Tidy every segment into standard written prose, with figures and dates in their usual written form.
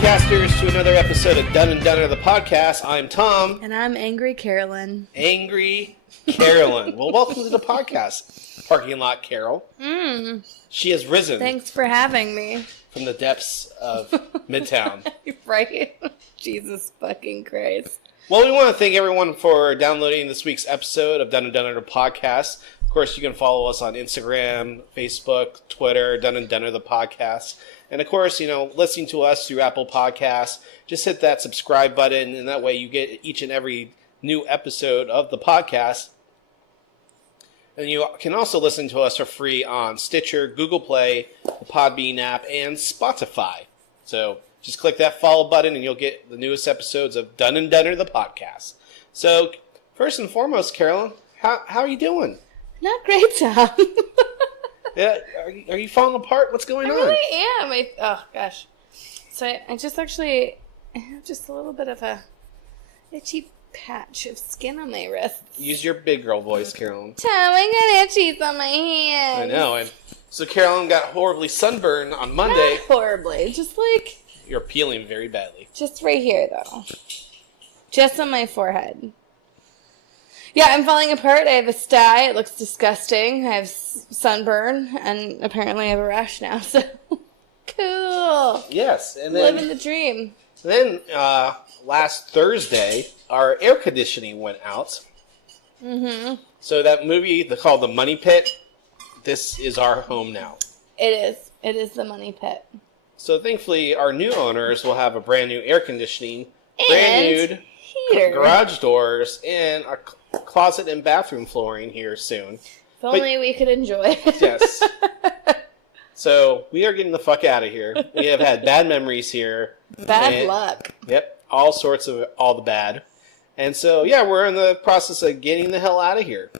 podcasters, to another episode of Done and Dunner, the podcast. I'm Tom. And I'm Angry Carolyn. Angry Carolyn. Well, welcome to the podcast, Parking Lot Carol. She has risen. Thanks for having me. From the depths of Midtown. Right? Jesus fucking Christ. Well, we want to thank everyone for downloading this week's episode of Done and Dunner, the podcast. Of course, you can follow us on Instagram, Facebook, Twitter, Done and Dunner, the podcast. And of course, listening to us through Apple Podcasts, just hit that subscribe button, and that way you get each and every new episode of the podcast. And you can also listen to us for free on Stitcher, Google Play, the Podbean app, and Spotify. So just click that follow button, and you'll get the newest episodes of Done and Dunner, the podcast. So first and foremost, Carolyn, how are you doing? Not great, Tom. Yeah, are you falling apart? What's going on? I really am. Oh, gosh. So I just actually have just a little bit of a itchy patch of skin on my wrists. Use your big girl voice, Carolyn. Tom, I got itchies on my hands. I know. And so Carolyn got horribly sunburned on Monday. Not horribly. Just like... You're peeling very badly. Just right here, though. Just on my forehead. Yeah, I'm falling apart. I have a sty. It looks disgusting. I have sunburn, and apparently I have a rash now, so cool. Yes, and then... Living the dream. Then, last Thursday, our air conditioning went out. Mm-hmm. So that movie called The Money Pit, this is our home now. It is. It is the money pit. So thankfully, our new owners will have a brand new air conditioning, brand new heater, garage doors, and a closet and bathroom flooring here soon. If only we could enjoy it. Yes. So we are getting the fuck out of here. We have had bad memories here. Bad luck. Yep. All sorts of all the bad. And so, yeah, we're in the process of getting the hell out of here.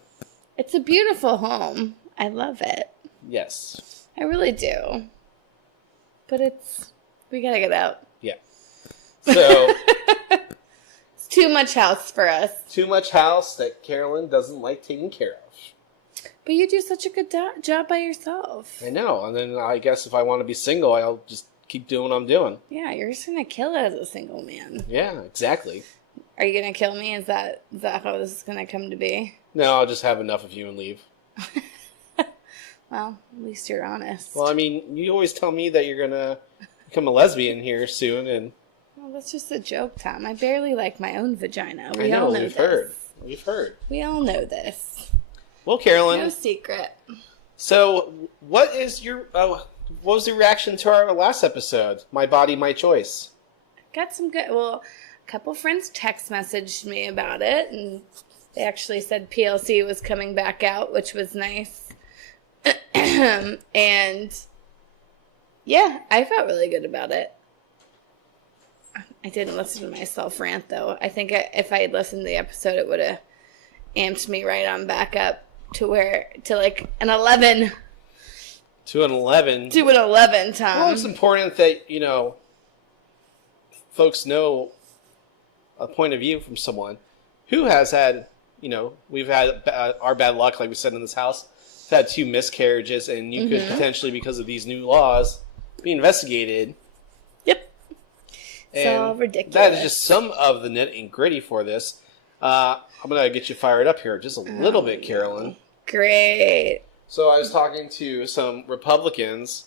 It's a beautiful home. I love it. Yes. I really do. But we gotta get out. Yeah. So... It's too much house for us. Too much house that Carolyn doesn't like taking care of. But you do such a good job by yourself. I know. And then I guess if I want to be single, I'll just keep doing what I'm doing. Yeah, you're just gonna kill it as a single man. Yeah, exactly. Are you gonna kill me? Is that how this is gonna come to be? No, I'll just have enough of you and leave. Well, at least you're honest. Well, I mean, you always tell me that you're gonna become a lesbian here soon, and... Well, that's just a joke, Tom. I barely like my own vagina. I know, all know we've this. heard. We've heard. We all know this. Well, Carolyn... No secret. So, what was your reaction to our last episode? My Body, My Choice. Got some good... Well, a couple friends text messaged me about it, and they actually said PLC was coming back out, which was nice. And yeah, I felt really good about it. I didn't listen to myself rant, though. I think if I had listened to the episode, it would have amped me right on back up to like an 11. To an 11. To an 11, Tom. Well, it's important that, folks know a point of view from someone who has had, we've had our bad luck, like we said in this house. Had 2 miscarriages, and you could potentially, because of these new laws, be investigated. Yep. It's and all ridiculous. That is just some of the nit and gritty for this. I'm going to get you fired up here just a little bit, Carolyn. Great. So I was talking to some Republicans,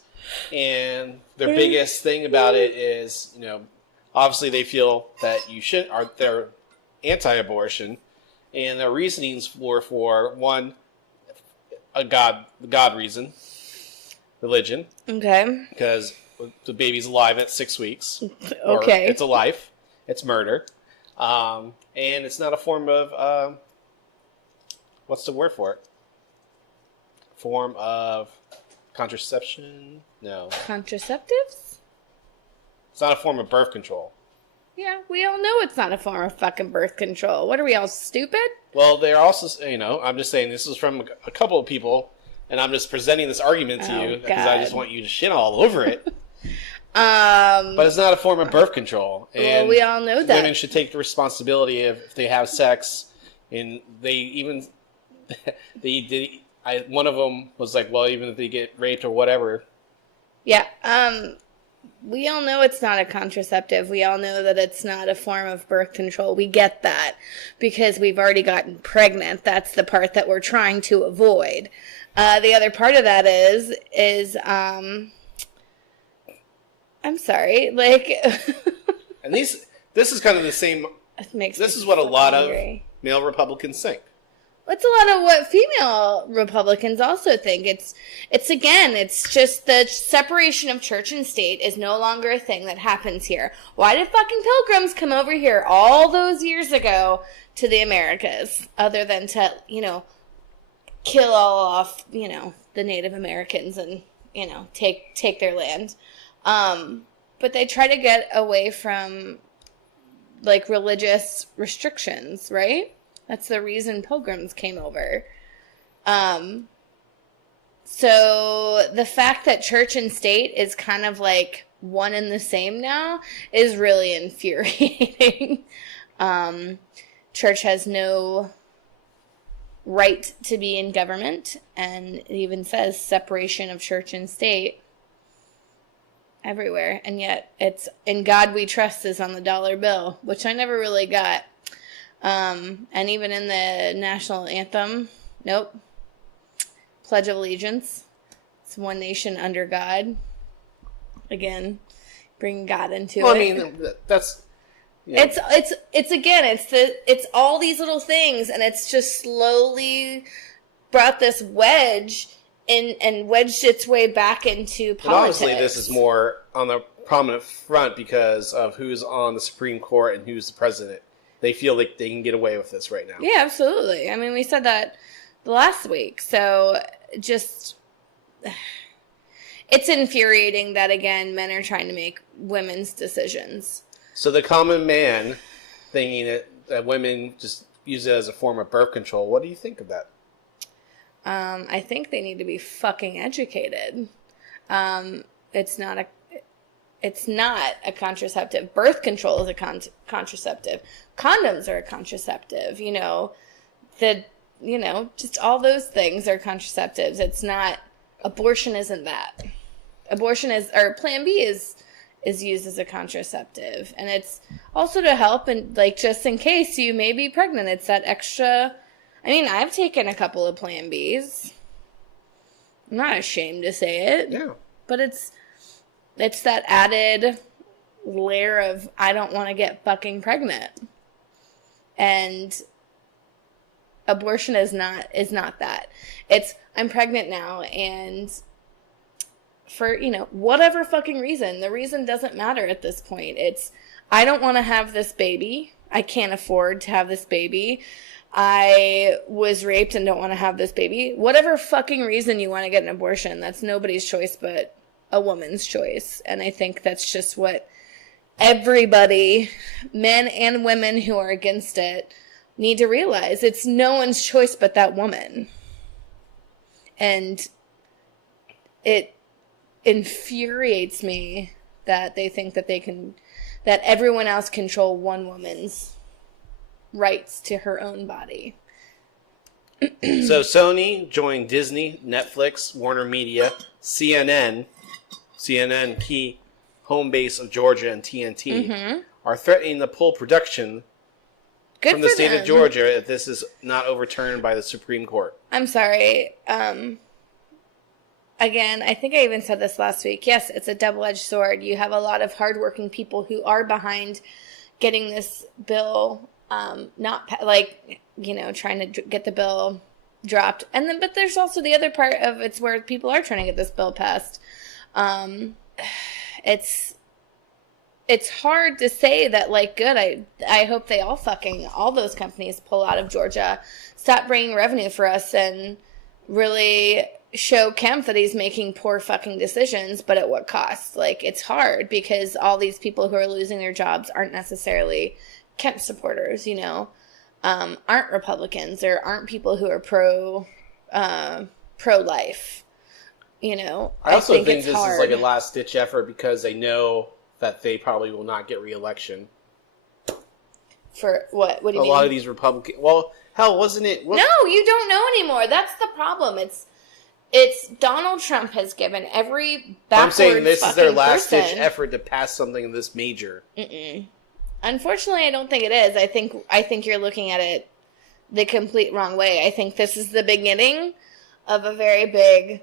and their biggest thing about it is, obviously they feel that you shouldn't, they're anti-abortion, and their reasonings were for, one, a God reason, religion. Okay. Because the baby's alive at 6 weeks. Okay. Or it's a life. It's murder. And it's not a form of, what's the word for it? Form of contraception? No. Contraceptives? It's not a form of birth control. Yeah, we all know it's not a form of fucking birth control. What are we all, stupid? Well, they're also, I'm just saying this is from a couple of people, and I'm just presenting this argument to you because I just want you to shit all over it. But it's not a form of birth control. And well, we all know that. Women should take the responsibility if they have sex, and one of them was like, well, even if they get raped or whatever. Yeah, We all know it's not a contraceptive. We all know that it's not a form of birth control. We get that because we've already gotten pregnant. That's the part that we're trying to avoid. The other part of that is I'm sorry, like. And this is kind of the same. This is what a lot of male Republicans think. It's a lot of what female Republicans also think. It's just the separation of church and state is no longer a thing that happens here. Why did fucking pilgrims come over here all those years ago to the Americas, other than to, kill all off, the Native Americans and, take their land? But they try to get away from, like, religious restrictions, right? That's the reason pilgrims came over. So the fact that church and state is kind of like one and the same now is really infuriating. Church has no right to be in government, and it even says separation of church and state everywhere. And yet it's "In God We Trust" is on the dollar bill, which I never really got. And even in the national anthem, nope. Pledge of Allegiance. It's one nation under God. Again, bring God into it. Well, I mean, that's... Yeah. It's all these little things, and it's just slowly brought this wedge in and wedged its way back into politics. But obviously, this is more on the prominent front because of who's on the Supreme Court and who's the president. They feel like they can get away with this right now. Yeah, absolutely. I mean, we said that last week. So just, it's infuriating that, again, men are trying to make women's decisions. So the common man thinking that women just use it as a form of birth control, what do you think of that? I think they need to be fucking educated. It's not a contraceptive. Birth control is a contraceptive. Condoms are a contraceptive. Just all those things are contraceptives. It's not. Abortion isn't that. Plan B is used as a contraceptive, and it's also to help and just in case you may be pregnant. It's that extra. I mean, I've taken a couple of Plan Bs. I'm not ashamed to say it. Yeah. But it's that added layer of I don't want to get fucking pregnant. And abortion is not that. It's I'm pregnant now, and for, whatever fucking reason, the reason doesn't matter at this point. It's I don't want to have this baby. I can't afford to have this baby. I was raped and don't want to have this baby. Whatever fucking reason you want to get an abortion, that's nobody's choice but a woman's choice. And I think that's just what everybody, men and women who are against it, need to realize. It's no one's choice but that woman. And it infuriates me that they think that that everyone else control one woman's rights to her own body. So Sony joined Disney, Netflix, Warner Media, CNN, key home base of Georgia, and TNT, are threatening to pull production from the state of Georgia if this is not overturned by the Supreme Court. I'm sorry. Again, I think I even said this last week. Yes, it's a double-edged sword. You have a lot of hardworking people who are behind getting this bill trying to get the bill dropped. But there's also the other part of it's where people are trying to get this bill passed. It's hard to say that, good. I hope they all those companies pull out of Georgia, stop bringing revenue for us, and really show Kemp that he's making poor fucking decisions, but at what cost? It's hard because all these people who are losing their jobs aren't necessarily Kemp supporters, aren't Republicans or aren't people who are pro-life. I also think this hard. is a last-ditch effort because they know that they probably will not get re-election. For what? What do you mean? A lot of these Republicans... Well, hell, wasn't it... No, you don't know anymore. That's the problem. It's Donald Trump has given every backward I'm saying this is their last-ditch person effort to pass something this major. Unfortunately, I don't think it is. I think you're looking at it the complete wrong way. I think this is the beginning of a very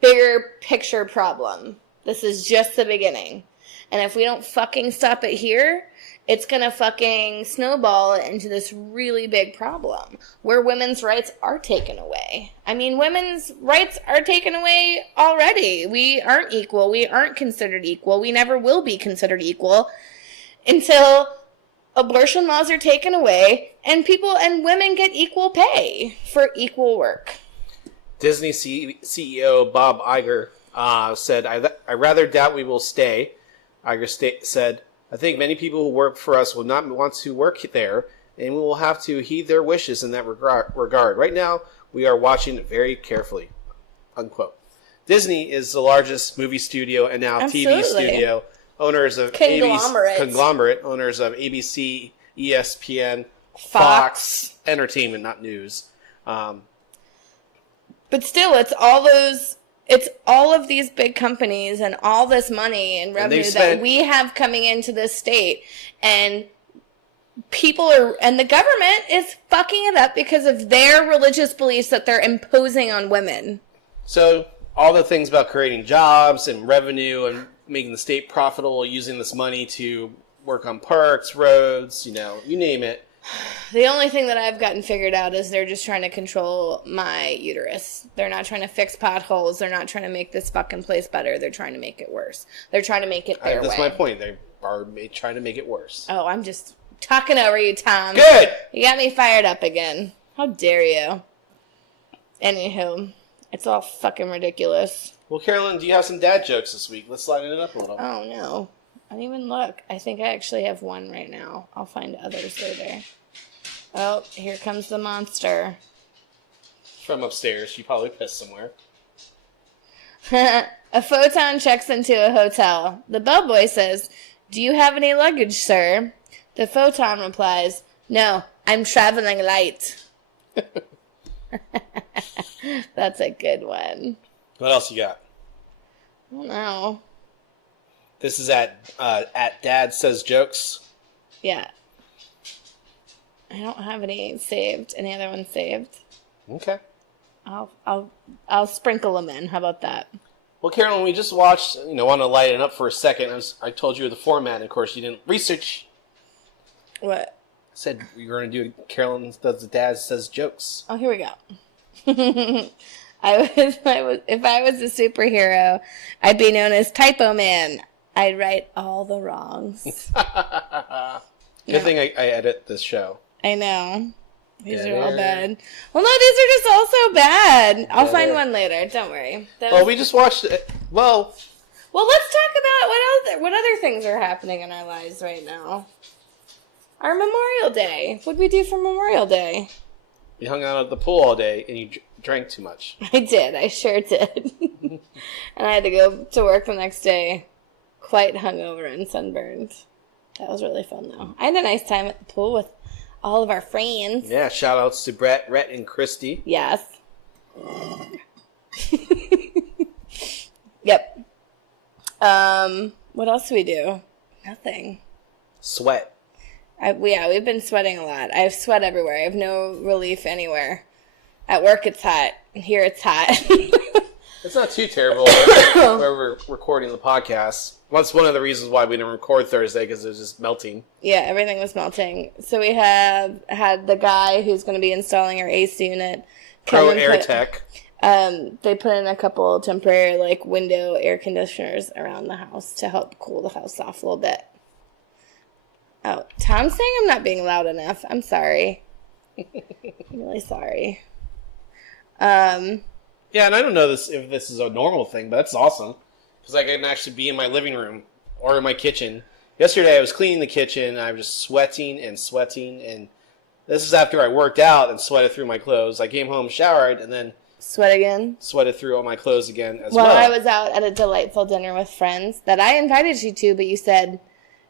bigger picture problem. This is just the beginning. And if we don't fucking stop it here, it's gonna fucking snowball into this really big problem where women's rights are taken away. I mean, women's rights are taken away already. We aren't equal. We aren't considered equal. We never will be considered equal until abortion laws are taken away and women get equal pay for equal work. Disney CEO Bob Iger said, I rather doubt we will stay. Iger said, I think many people who work for us will not want to work there, and we will have to heed their wishes in that regard. Right now, we are watching it very carefully. Unquote. Disney is the largest movie studio and now TV studio. Owners of conglomerate, owners of ABC, ESPN, Fox Entertainment, not news. But still, it's all of these big companies and all this money and revenue that we have coming into this state, and and the government is fucking it up because of their religious beliefs that they're imposing on women. So all the things about creating jobs and revenue and making the state profitable, using this money to work on parks, roads, you name it. The only thing that I've gotten figured out is they're just trying to control my uterus. They're not trying to fix potholes. They're not trying to make this fucking place better. They're trying to make it worse. They're trying to make it their way. That's my point. They are trying to make it worse. Oh, I'm just talking over you, Tom. Good! You got me fired up again. How dare you? Anywho, it's all fucking ridiculous. Well, Carolyn, do you have some dad jokes this week? Let's lighten it up a little. Oh, no. I didn't even look. I think I actually have one right now. I'll find others later. Oh, here comes the monster. From upstairs. She probably pissed somewhere. A photon checks into a hotel. The bellboy says, "Do you have any luggage, sir?" The photon replies, "No, I'm traveling light." That's a good one. What else you got? I don't know. This is at Dad Says Jokes. Yeah. I don't have any saved. Any other ones saved? Okay. I'll sprinkle them in. How about that? Well, Carolyn, we just watched. Want to lighten up for a second. I told you the format, and of course, you didn't research. What? I said we were going to do Carolyn Does the Dad Says Jokes. Oh, here we go. If I was a superhero, I'd be known as Typo Man. I'd right all the wrongs. Good thing I edit this show. I know. These are all bad. Well, no, these are just all so bad. I'll find one later. Don't worry. We just watched it. Well, let's talk about what other things are happening in our lives right now. Our Memorial Day. What'd we do for Memorial Day? You hung out at the pool all day and you drank too much. I did. I sure did. And I had to go to work the next day quite hungover and sunburned. That was really fun, though. I had a nice time at the pool with all of our friends. Yeah, shout outs to Brett, and Christy. Yes. Yep. What else do we do? Nothing. Sweat. We've been sweating a lot. I have sweat everywhere. I have no relief anywhere. At work, it's hot. Here, it's hot. It's not too terrible where we're recording the podcast. That's one of the reasons why we didn't record Thursday, because it was just melting. Yeah, everything was melting. So we have had the guy who's going to be installing our AC unit. Pro Air Tech. They put in a couple temporary window air conditioners around the house to help cool the house off a little bit. Oh, Tom's saying I'm not being loud enough. I'm sorry. I'm really sorry. Yeah, and I don't know if this is a normal thing, but that's awesome. Because I can actually be in my living room or in my kitchen. Yesterday I was cleaning the kitchen, and I was just sweating, and this is after I worked out and sweated through my clothes. I came home, showered, and then... Sweat again? Sweated through all my clothes again as well. Well, I was out at a delightful dinner with friends that I invited you to, but you said,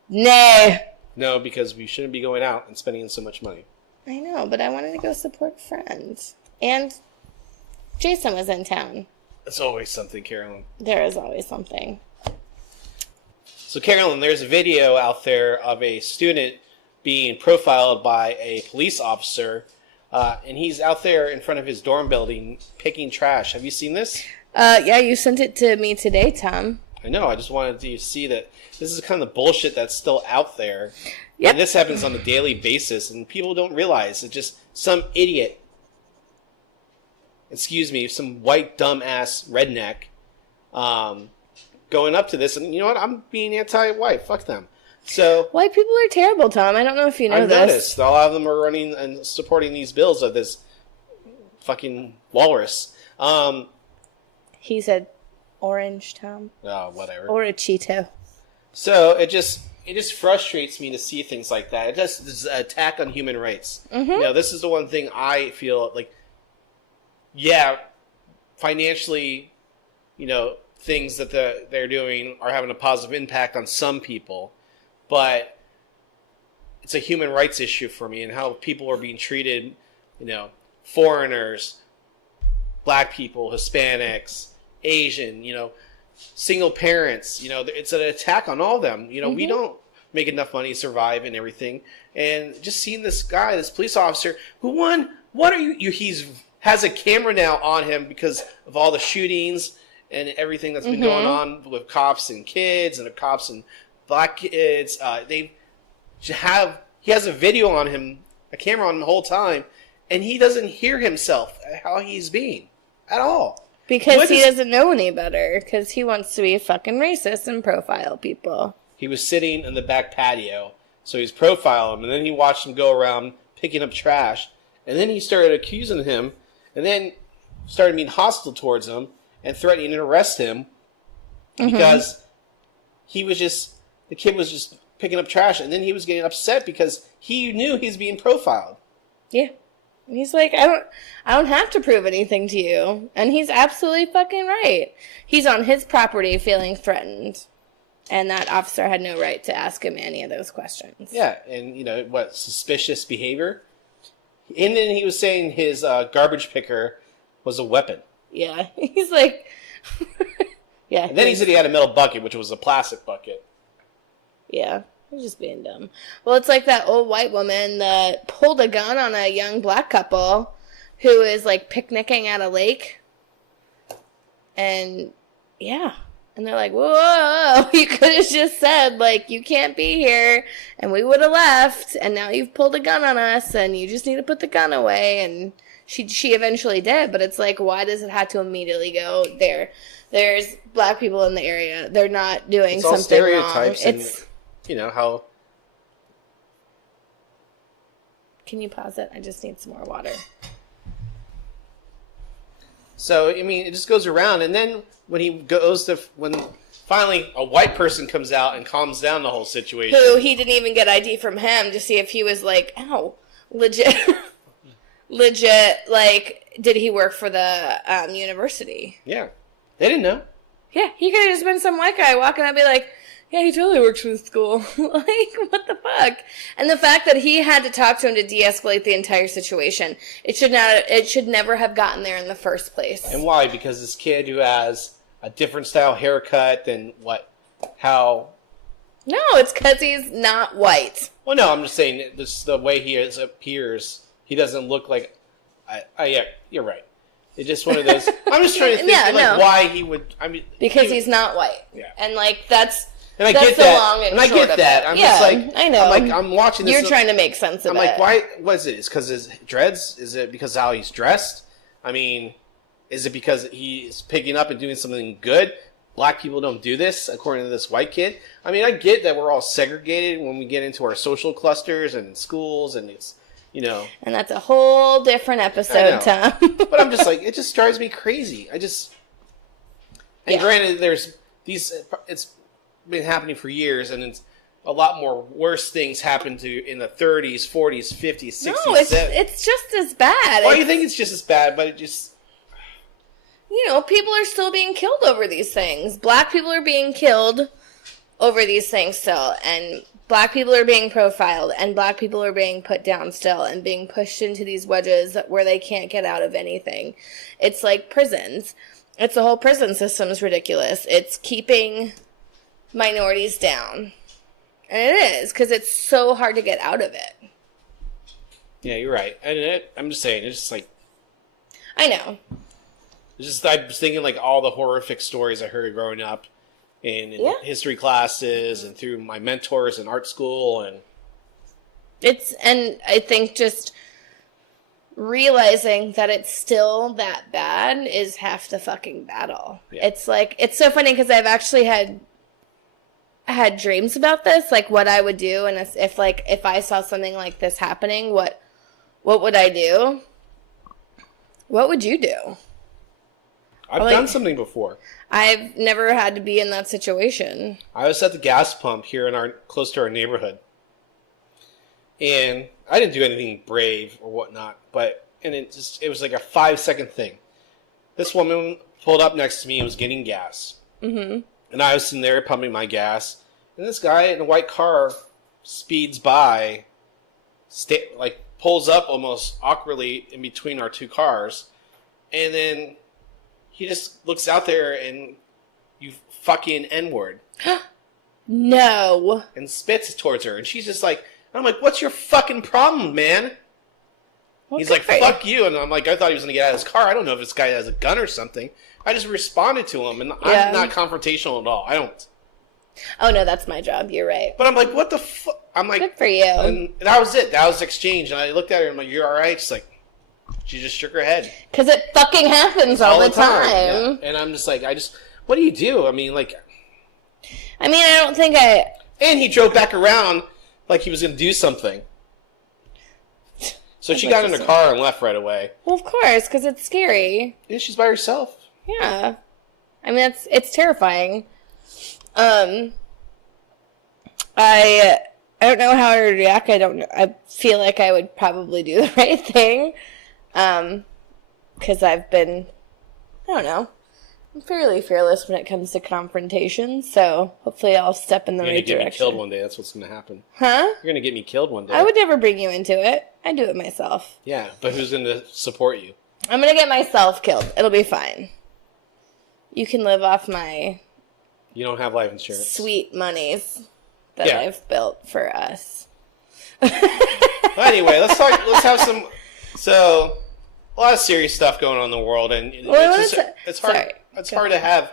"No." No, because we shouldn't be going out and spending so much money. I know, but I wanted to go support friends. And Jason was in town. It's always something, Carolyn. There is always something. So, Carolyn, there's a video out there of a student being profiled by a police officer, and he's out there in front of his dorm building picking trash. Have you seen this? Yeah, you sent it to me today, Tom. I know. I just wanted to see that this is kind of the bullshit that's still out there. Yep. And this happens on a daily basis, and people don't realize it's just some idiot, some white dumbass redneck going up to this. And you know what? I'm being anti-white. Fuck them. So White people are terrible, Tom. I don't know if you know I've this. noticed a lot of them are running and supporting these bills of this fucking walrus. He said orange, Tom. Oh, whatever. Or a Cheeto. So it just frustrates me to see things like that. It just is an attack on human rights. Mm-hmm. You know, this is the one thing I feel like. Yeah, financially, you know, things that they're doing are having a positive impact on some people, but it's a human rights issue for me and how people are being treated. You know, foreigners, black people, Hispanics, Asian, you know, single parents, you know, it's an attack on all of them. You know, we don't make enough money to survive and everything. And just seeing this guy, this police officer, what are you he's has a camera now on him because of all the shootings and everything that's been going on with cops and kids and the cops and black kids. He has a video on him, a camera on him the whole time, and he doesn't hear himself how he's being at all. Because he doesn't know any better. Because he wants to be fucking racist and profile people. He was sitting in the back patio, so he's profiling him, and then he watched him go around picking up trash, and then he started accusing him, and then started being hostile towards him and threatening to arrest him because the kid was just picking up trash, and then he was getting upset because he knew he was being profiled. Yeah. He's like, I don't have to prove anything to you. And he's absolutely fucking right. He's on his property feeling threatened. And that officer had no right to ask him any of those questions. Yeah, and, you know, suspicious behavior? And then he was saying his garbage picker was a weapon. Yeah, he's like... yeah. And then he said he had a metal bucket, which was a plastic bucket. Yeah. He's just being dumb. Well, it's like that old white woman that pulled a gun on a young black couple who is, like, picnicking at a lake. And, yeah. And they're like, whoa, you could have just said, like, you can't be here, and we would have left, and now you've pulled a gun on us, and you just need to put the gun away. And she eventually did, but it's like, why does it have to immediately go there? There's black people in the area. They're not doing something stereotypes wrong. And, you know, how... Can you pause it? I just need some more water. So, I mean, it just goes around, and then when finally a white person comes out and calms down the whole situation. Who, he didn't even get ID from him to see if he was like, legit, like, did he work for the university? Yeah. They didn't know. Yeah, he could have just been some white guy walking up and be like, yeah, he totally works for the school. Like, what the fuck? And the fact that he had to talk to him to de-escalate the entire situation, it should never have gotten there in the first place. And why? Because this kid who has a different style haircut than how... No, it's because he's not white. Well, no, I'm just saying the way he appears, he doesn't look like... yeah, you're right. It's just one of those... I'm just trying to think why he would... I mean, because he's not white. Yeah. And, like, that's... And I That's get the that. long and And I short get of that. it. I'm Yeah, just like, I know. I'm watching this. You're trying to make sense of it. I'm like, why? What is it? Is because his dreads? Is it because of how he's dressed? I mean, is it because he's picking up and doing something good? Black people don't do this, according to this white kid. I mean, I get that we're all segregated when we get into our social clusters and schools, and it's, you know. And that's a whole different episode, Tom. But I'm just like, it just drives me crazy. And granted, there's these. It's been happening for years, and it's a lot more worse things happened in the 30s, 40s, 50s, 60s. No, it's just as bad. Well, you think it's just as bad, but it just... You know, people are still being killed over these things. Black people are being killed over these things still. And black people are being profiled and black people are being put down still and being pushed into these wedges where they can't get out of anything. It's like prisons. It's the whole prison system is ridiculous. It's keeping minorities down. And it is, because it's so hard to get out of it. Yeah, you're right. And I'm just saying, it's just like... I know. It's just, I was thinking like all the horrific stories I heard growing up in history classes and through my mentors in art school. And I think just realizing that it's still that bad is half the fucking battle. Yeah. It's like, it's so funny because I've actually had dreams about this, like what I would do, and if I saw something like this happening, what would I do? What would you do? I've done something before. I've never had to be in that situation. I was at the gas pump here close to our neighborhood, and I didn't do anything brave or whatnot, it was like a 5-second thing. This woman pulled up next to me and was getting gas. Mm-hmm. And I was sitting there pumping my gas, and this guy in a white car speeds by, pulls up almost awkwardly in between our two cars, and then he just looks out there and you fucking N-word. No. And spits towards her, and she's just like, I'm like, what's your fucking problem, man? Well, he's like, fuck you, and I'm like, I thought he was going to get out of his car. I don't know if this guy has a gun or something. I just responded to him, and I'm not confrontational at all. I don't. Oh, no, that's my job. You're right. But I'm like, what the fuck? I'm like... Good for you. And that was it. That was the exchange. And I looked at her, and I'm like, you're all right? She's like... She just shook her head. Because it fucking happens all the time. Yeah. And I'm just like, what do you do? I mean, I don't think I... And he drove back around like he was going to do something. So she got in her car and left right away. Well, of course, because it's scary. Yeah, she's by herself. Yeah. I mean, it's terrifying. I don't know how I would react. I feel like I would probably do the right thing. Because I've been, I don't know, I'm fairly fearless when it comes to confrontation, so hopefully I'll step in the right direction. You're going to get me killed one day, that's what's going to happen. Huh? You're going to get me killed one day. I would never bring you into it. I do it myself. Yeah, but who's going to support you? I'm going to get myself killed. It'll be fine. You can live off my... You don't have life insurance. Sweet monies that I've built for us. Well, anyway, let's have some... So, a lot of serious stuff going on in the world, and it's hard to have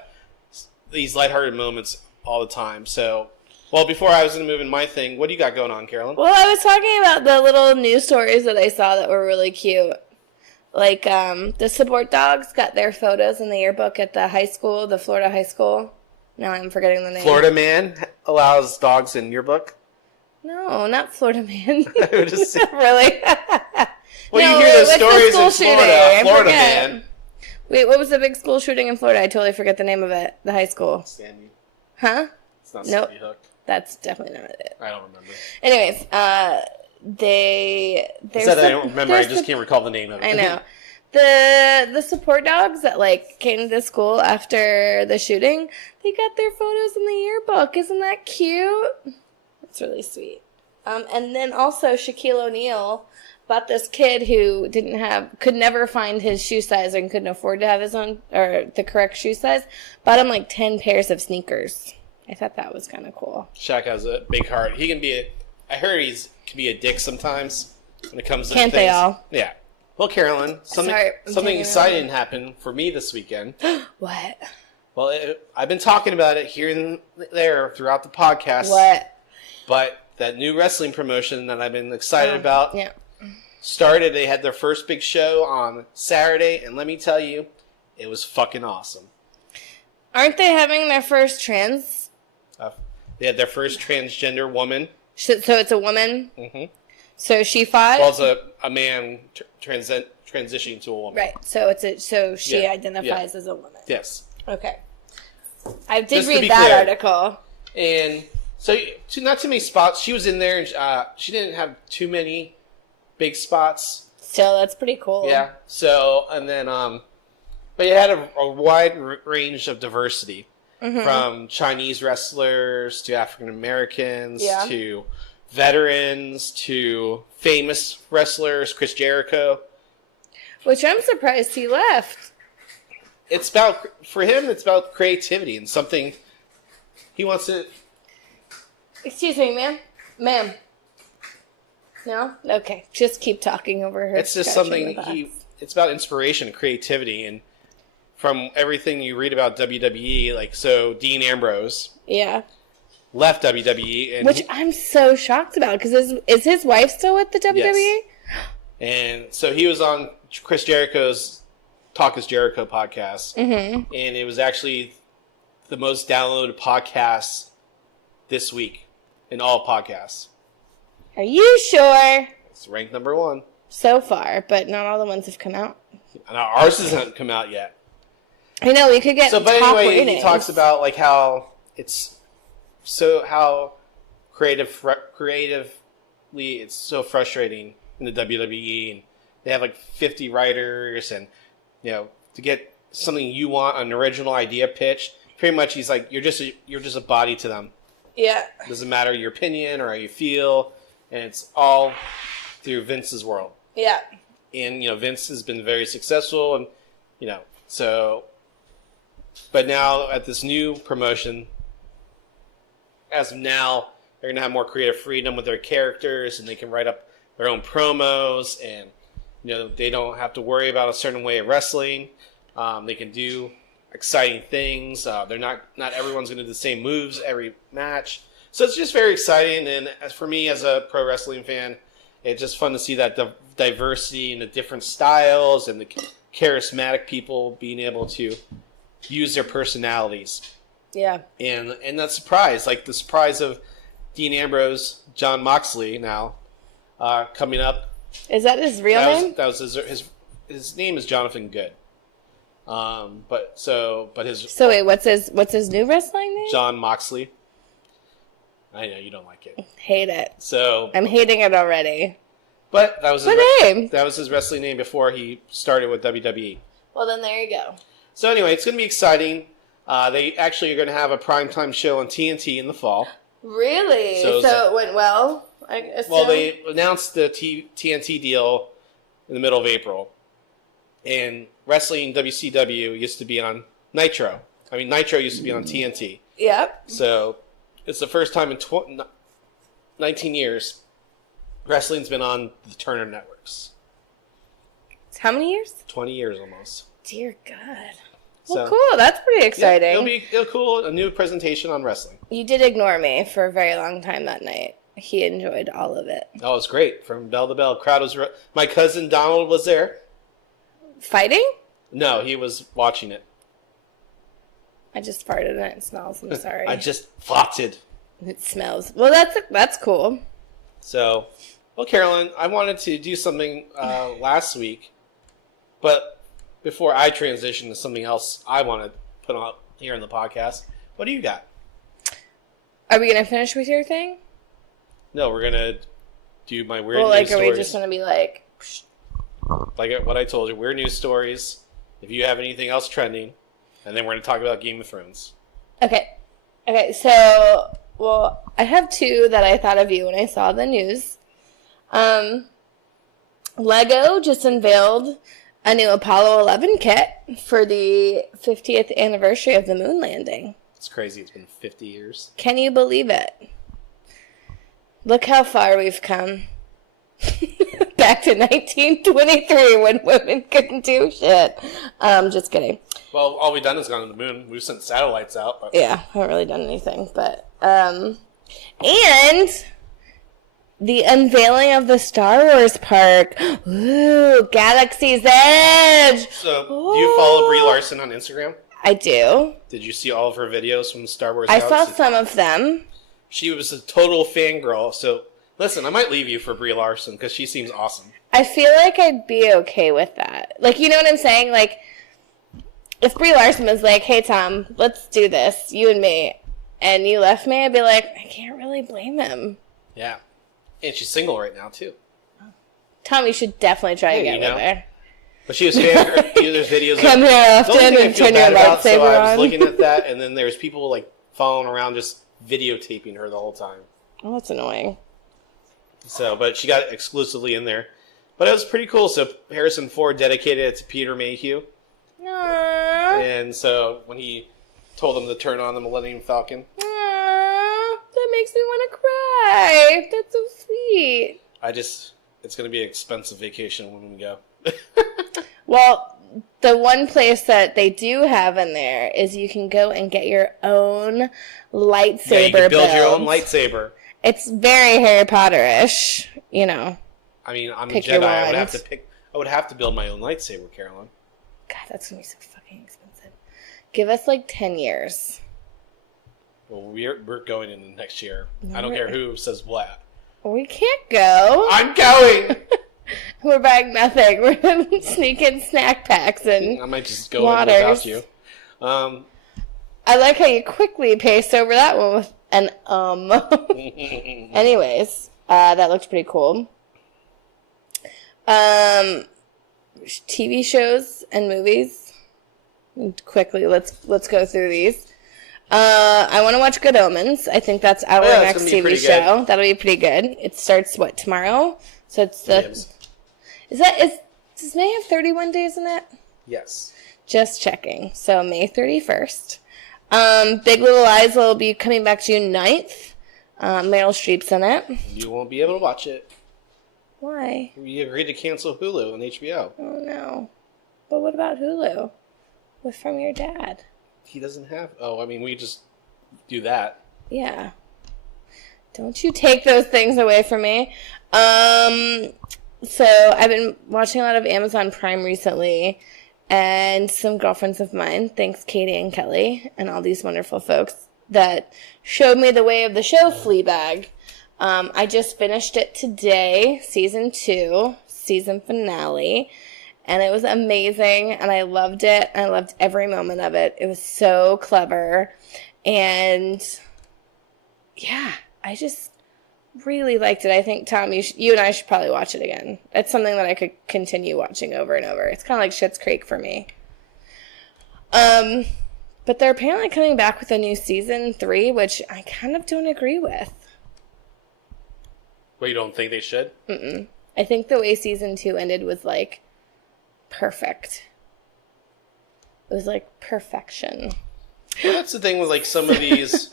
these lighthearted moments all the time. So, well, before I was going to move in my thing, what do you got going on, Carolyn? Well, I was talking about the little news stories that I saw that were really cute. Like, the support dogs got their photos in the yearbook at the high school, the Florida high school. Now I'm forgetting the name. Florida man allows dogs in yearbook? No, not Florida man. Just... Really? Well, you hear the stories in Florida. Florida man. Wait, what was the big school shooting in Florida? I totally forget the name of it. The high school. Sandy. Huh? It's not Sandy Hook. That's definitely not it. I don't remember. Anyways, I don't remember. I just can't recall the name of it. I know. The support dogs that came to the school after the shooting, they got their photos in the yearbook. Isn't that cute? It's really sweet. And then also Shaquille O'Neal bought this kid who could never find his shoe size and couldn't afford to have his own, or the correct shoe size, bought him 10 pairs of sneakers. I thought that was kind of cool. Shaq has a big heart. He can be I heard can be a dick sometimes when it comes to Can't they all? Yeah. Well, Carolyn, something exciting happened for me this weekend. What? Well, I've been talking about it here and there throughout the podcast. What? But that new wrestling promotion that I've been excited about started. They had their first big show on Saturday, and let me tell you, it was fucking awesome. Aren't they having their first They had their first transgender woman. So it's a woman? Mm-hmm. So she fought? Well, it's a man transitioning to a woman. Right. So she identifies as a woman. Yes. Okay. I did read that article. And so, not too many spots. She was in there, and she didn't have too many big spots. Still, that's pretty cool. Yeah. So, and then, but it had a wide range of diversity. from Chinese wrestlers to African Americans Yeah. to veterans to famous wrestlers, Chris Jericho. Which I'm surprised he left. It's about, for him, it's about creativity and something he wants to... Excuse me, ma'am. Ma'am. No? Okay. Just keep talking over her. It's just something it's about inspiration and creativity, and from everything you read about WWE, like, so Dean Ambrose left WWE, and which I'm so shocked about, because is his wife still with the WWE? Yes. And so he was on Chris Jericho's Talk is Jericho podcast, and it was actually the most downloaded podcast this week in all podcasts. Are you sure? It's ranked number 1. So far, but not all the ones have come out. Now, ours hasn't come out yet. I know, we could get But top anyway, ratings. he talks about like how it's how creatively it's so frustrating in the WWE, and they have like 50 writers, and to get something you want, an original idea pitched, pretty much he's like, you're just a body to them. Yeah. It doesn't matter your opinion or how you feel, and it's all through Vince's world. Yeah. And Vince has been very successful, and so. But now at this new promotion, as of now, they're going to have more creative freedom with their characters, and they can write up their own promos, and they don't have to worry about a certain way of wrestling. They can do exciting things. They're not everyone's going to do the same moves every match. So it's just very exciting, and for me as a pro wrestling fan, it's just fun to see that diversity and the different styles and the charismatic people being able to use their personalities. Yeah. And that surprise, like the surprise of Dean Ambrose, John Moxley now coming up. Is that his real name? That was his name is Jonathan Good. But his So wait, what's his new wrestling name? John Moxley. I know you don't like it. Hate it. So I'm hating it already. But that was name. That was his wrestling name before he started with WWE. Well, then there you go. So anyway, it's going to be exciting. They actually are going to have a primetime show on TNT in the fall. Really? So it went well, I assume? Well, they announced the TNT deal in the middle of April. And wrestling WCW used to be on Nitro. I mean, Nitro used to be on TNT. Yep. So it's the first time in 19 years wrestling's been on the Turner Networks. How many years? 20 years almost. Dear God. Well, cool. That's pretty exciting. Yeah, it'll be cool. A new presentation on wrestling. You did ignore me for a very long time that night. He enjoyed all of it. Oh, it was great. From bell to bell. Crowd was... My cousin Donald was there. Fighting? No, he was watching it. I just farted and it smells. I'm sorry. I just farted. It smells. Well, that's cool. So, well, Carolyn, I wanted to do something last week, but before I transition to something else I want to put on here in the podcast, what do you got? Are we going to finish with your thing? No, we're going to do my weird news news stories. Are we just going to be like... Like what I told you, weird news stories. If you have anything else trending, and then we're going to talk about Game of Thrones. Okay, so, well, I have two that I thought of you when I saw the news. Lego just unveiled a new Apollo 11 kit for the 50th anniversary of the moon landing. It's crazy. It's been 50 years. Can you believe it? Look how far we've come. Back to 1923 when women couldn't do shit. Just kidding. Well, all we've done is gone to the moon. We've sent satellites out. But... Yeah, haven't really done anything. But and the unveiling of the Star Wars park. Ooh, Galaxy's Edge. So, do you follow Brie Larson on Instagram? I do. Did you see all of her videos from Star Wars I Galaxy? saw some of them. She was a total fangirl, so... Listen, I might leave you for Brie Larson because she seems awesome. I feel like I'd be okay with that. Like, you know what I'm saying? Like, if Brie Larson was like, hey, Tom, let's do this, you and me, and you left me, I'd be like, I can't really blame him. Yeah. And she's single right now, too. Tom, you should definitely try to get with her. But she was there's videos. Come here often and turn your lightsaber so I was on. looking at that, and then there's people like following around, just videotaping her the whole time. Oh, that's annoying. So, but she got exclusively in there. But it was pretty cool. So Harrison Ford dedicated it to Peter Mayhew. Aww. And so when he told him to turn on the Millennium Falcon. Aww. That makes me want to cry. That's so sweet. It's going to be an expensive vacation when we go. Well, the one place that they do have in there is you can go and get your own lightsaber Yeah, you can build your build. own lightsaber. It's very Harry Potter-ish, you know. I mean, I'm Pick a your Jedi. I wand. would have to build my own lightsaber, Carolyn. God, that's going to be so fucking expensive. Give us like 10 years. Well, we're going in the next year. No, I don't care who says what. We can't go. I'm going! We're buying nothing. We're going to sneak in snack packs and I might just go waters. in without you. I like how you quickly paced over that one with an Anyways, that looked pretty cool. TV shows and movies. Quickly, let's go through these. I want to watch Good Omens. I think that's our next TV show. Good. That'll be pretty good. It starts tomorrow? So it's the does May have 31 days in it? Yes. Just checking. So May 31st. Big Little Lies will be coming back June 9th. Meryl Streep's in it. You won't be able to watch it. Why? We agreed to cancel Hulu on HBO. Oh no. But what about Hulu? From your dad. He doesn't have... Oh, I mean, we just do that. Yeah. Don't you take those things away from me. So I've been watching a lot of Amazon Prime recently, and some girlfriends of mine, thanks Katie and Kelly, and all these wonderful folks that showed me the way of the show Fleabag. I just finished it today, season 2, season finale. And it was amazing, and I loved it. I loved every moment of it. It was so clever. And, yeah, I just really liked it. I think, Tom, you and I should probably watch it again. It's something that I could continue watching over and over. It's kind of like Schitt's Creek for me. But they're apparently coming back with a new season 3, which I kind of don't agree with. Well, you don't think they should? Mm-mm. I think the way season 2 ended was, like, perfect. It was like perfection. Well, that's the thing with like some of these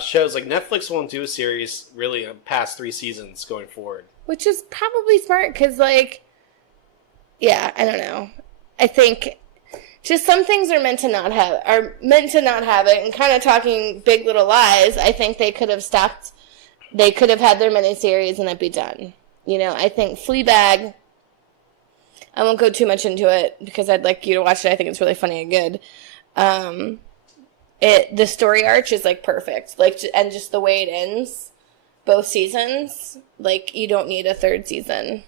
shows. Like Netflix won't do a series really past 3 seasons going forward. Which is probably smart because, like, yeah, I don't know. I think just some things are meant to not have it. And kind of talking Big Little Lies, I think they could have stopped. They could have had their miniseries and it'd be done. You know, I think Fleabag. I won't go too much into it because I'd like you to watch it. I think it's really funny and good. The story arc is like perfect, and just the way it ends, both seasons. Like you don't need a 3rd season.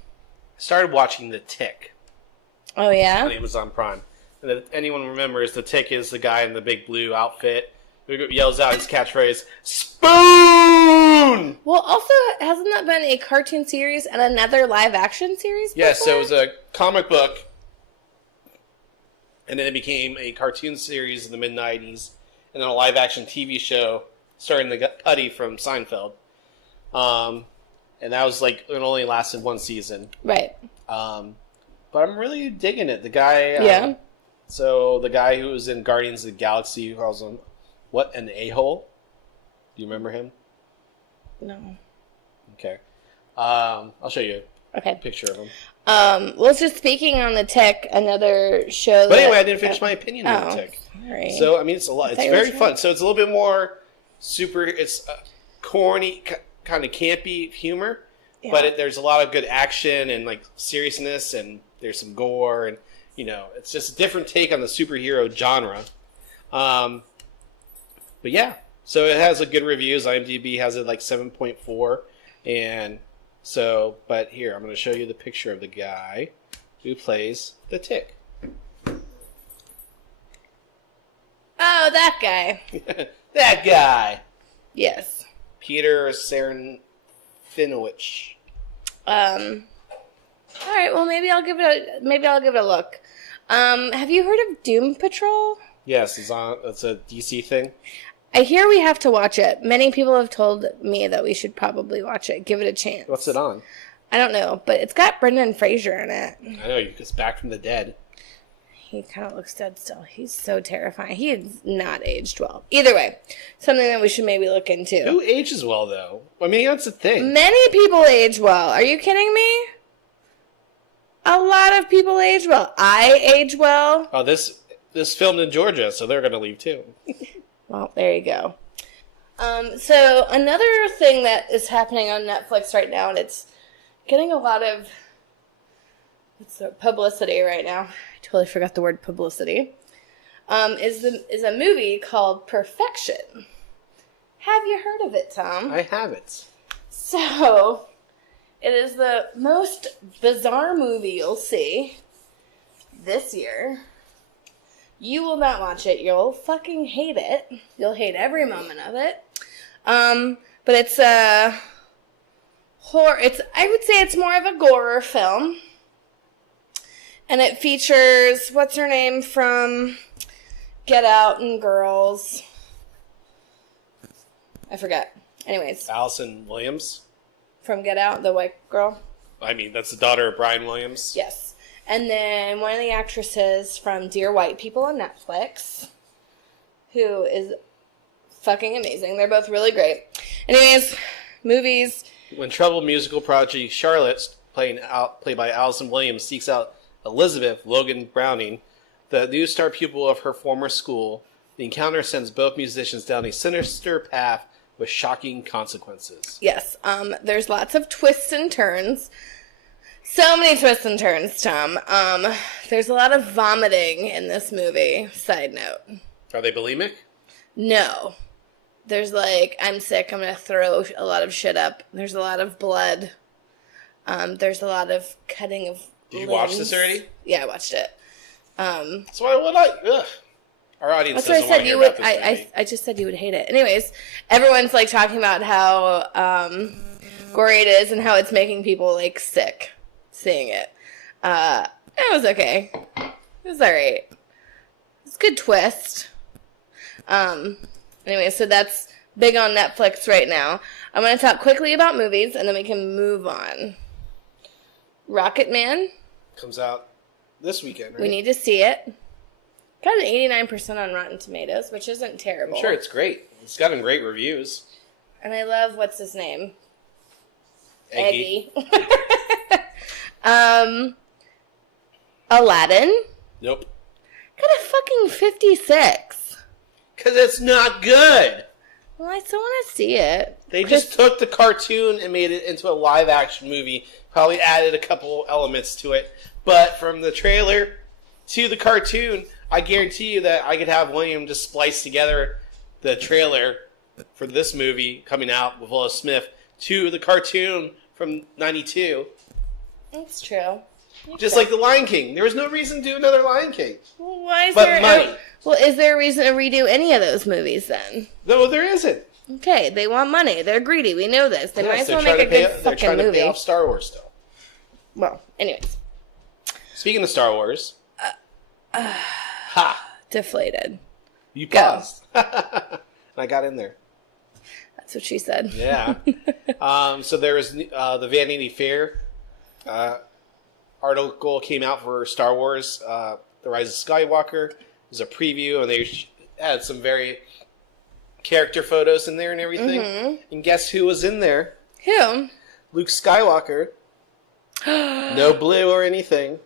I started watching The Tick. Oh yeah, on Amazon Prime. And if anyone remembers, The Tick is the guy in the big blue outfit who yells out his catchphrase, "Spoon!" Well, also, hasn't that been a cartoon series and another live-action series before? Yes, so it was a comic book, and then it became a cartoon series in the mid-90s, and then a live-action TV show starring the Putty from Seinfeld. And that was like, it only lasted 1 season. Right. But I'm really digging it. The guy... yeah. So the guy who was in Guardians of the Galaxy, who calls him, what, an a-hole? Do you remember him? No. Okay. I'll show you a Okay. picture of him. Well, just speaking on The Tick, another show But anyway, I didn't finish my opinion on The Tick. Sorry. So, I mean, it's a lot. It's very fun. So it's a little bit more it's corny, kind of campy humor. Yeah. But there's a lot of good action and, like, seriousness, and there's some gore, and, you know, it's just a different take on the superhero genre. But yeah, so it has a good reviews. IMDb has it like 7.4, and so. But here, I'm going to show you the picture of the guy who plays the Tick. Oh, that guy. That guy. Yes. Peter Serafinowicz. All right, well maybe I'll give it a look. Have you heard of Doom Patrol? Yes, it's a DC thing. I hear we have to watch it. Many people have told me that we should probably watch it. Give it a chance. What's it on? I don't know, but it's got Brendan Fraser in it. I know, he's back from the dead. He kind of looks dead still. He's so terrifying. He has not aged well. Either way, something that we should maybe look into. Who ages well, though? I mean, that's the thing. Many people age well. Are you kidding me? A lot of people age well. I age well. Oh, this filmed in Georgia, so they're going to leave, too. Well, there you go. So another thing that is happening on Netflix right now, and it's getting a lot of publicity right now. I totally forgot the word publicity. Is a movie called Perfection. Have you heard of it, Tom? I haven't. So, it is the most bizarre movie you'll see this year. You will not watch it. You'll fucking hate it. You'll hate every moment of it. But it's a horror. I would say it's more of a gore film. And it features, what's her name from Get Out and Girls? I forget. Anyways. Allison Williams? From Get Out, the white girl? I mean, that's the daughter of Brian Williams. Yes. And then one of the actresses from Dear White People on Netflix, who is fucking amazing. They're both really great. Anyways, movies. When troubled musical prodigy Charlotte, played by Allison Williams, seeks out Elizabeth Logan Browning, the new star pupil of her former school, the encounter sends both musicians down a sinister path with shocking consequences. Yes, there's lots of twists and turns. So many twists and turns, Tom. There's a lot of vomiting in this movie, side note. Are they bulimic? No. There's I'm sick, I'm going to throw a lot of shit up. There's a lot of blood. There's a lot of cutting of Did you limbs. watch this already? Yeah, I watched it. So why would I? Ugh. Our audience That's what I doesn't want said. to hear You would. about this movie. I just said you would hate it. Anyways, everyone's talking about how gory it is and how it's making people sick seeing it. It was okay. It was alright. It's a good twist. Anyway, so that's big on Netflix right now. I'm going to talk quickly about movies and then we can move on. Rocket Man. Comes out this weekend, right? We need to see it. Got an 89% on Rotten Tomatoes, which isn't terrible. I'm sure it's great. It's gotten great reviews. And I love, what's his name? Eggy. Aladdin. Nope. Got a fucking 56. Because it's not good. Well, I still want to see it. They just took the cartoon and made it into a live-action movie. Probably added a couple elements to it. But from the trailer to the cartoon, I guarantee you that I could have William just splice together the trailer for this movie coming out with Will Smith to the cartoon from 92. That's true. Just like The Lion King. There was no reason to do another Lion King. Well, why is But there money. Well, is there a reason to redo any of those movies then? No, there isn't. Okay, they want money. They're greedy. We know this. They might as well they're make a trying good to they're fucking trying to movie. pay off Star Wars still. Well, anyways. Speaking of Star Wars. Ha! Deflated. You Go. paused. I got in there. That's what she said. Yeah. So there was the Vanity Fair article came out for Star Wars, The Rise of Skywalker. It was a preview, and they had some very character photos in there and everything. Mm-hmm. And guess who was in there? Who? Luke Skywalker. No blue or anything.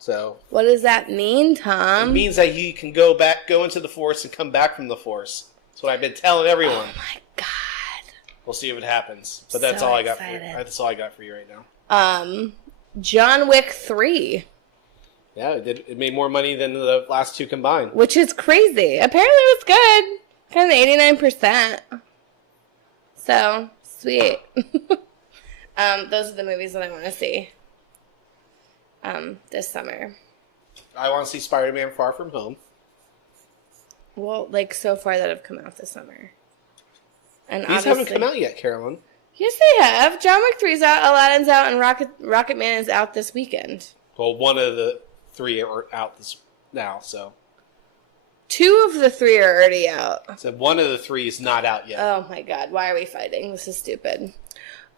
So What does that mean, it Tom? means that you can go into the Force and come back from the Force. That's what I've been telling everyone. Oh my god. We'll see if it happens. But that's So all I got for you. excited. That's all I got for you right now. John Wick 3, Yeah, it made more money than the last two combined. which is crazy. Apparently it was good. Kind of 89%. So, sweet. Those are the movies that I want to see this summer. I want to see Spider-Man Far From Home. Well, so far that have come out this summer. And These haven't come out yet, Carolyn. Yes, they have. John Wick 3's out, Aladdin's out, and Rocket Man is out this weekend. Well, one of the 3 are out now, so. 2 of the 3 are already out. So one of the 3 is not out yet. Oh my god, why are we fighting? This is stupid.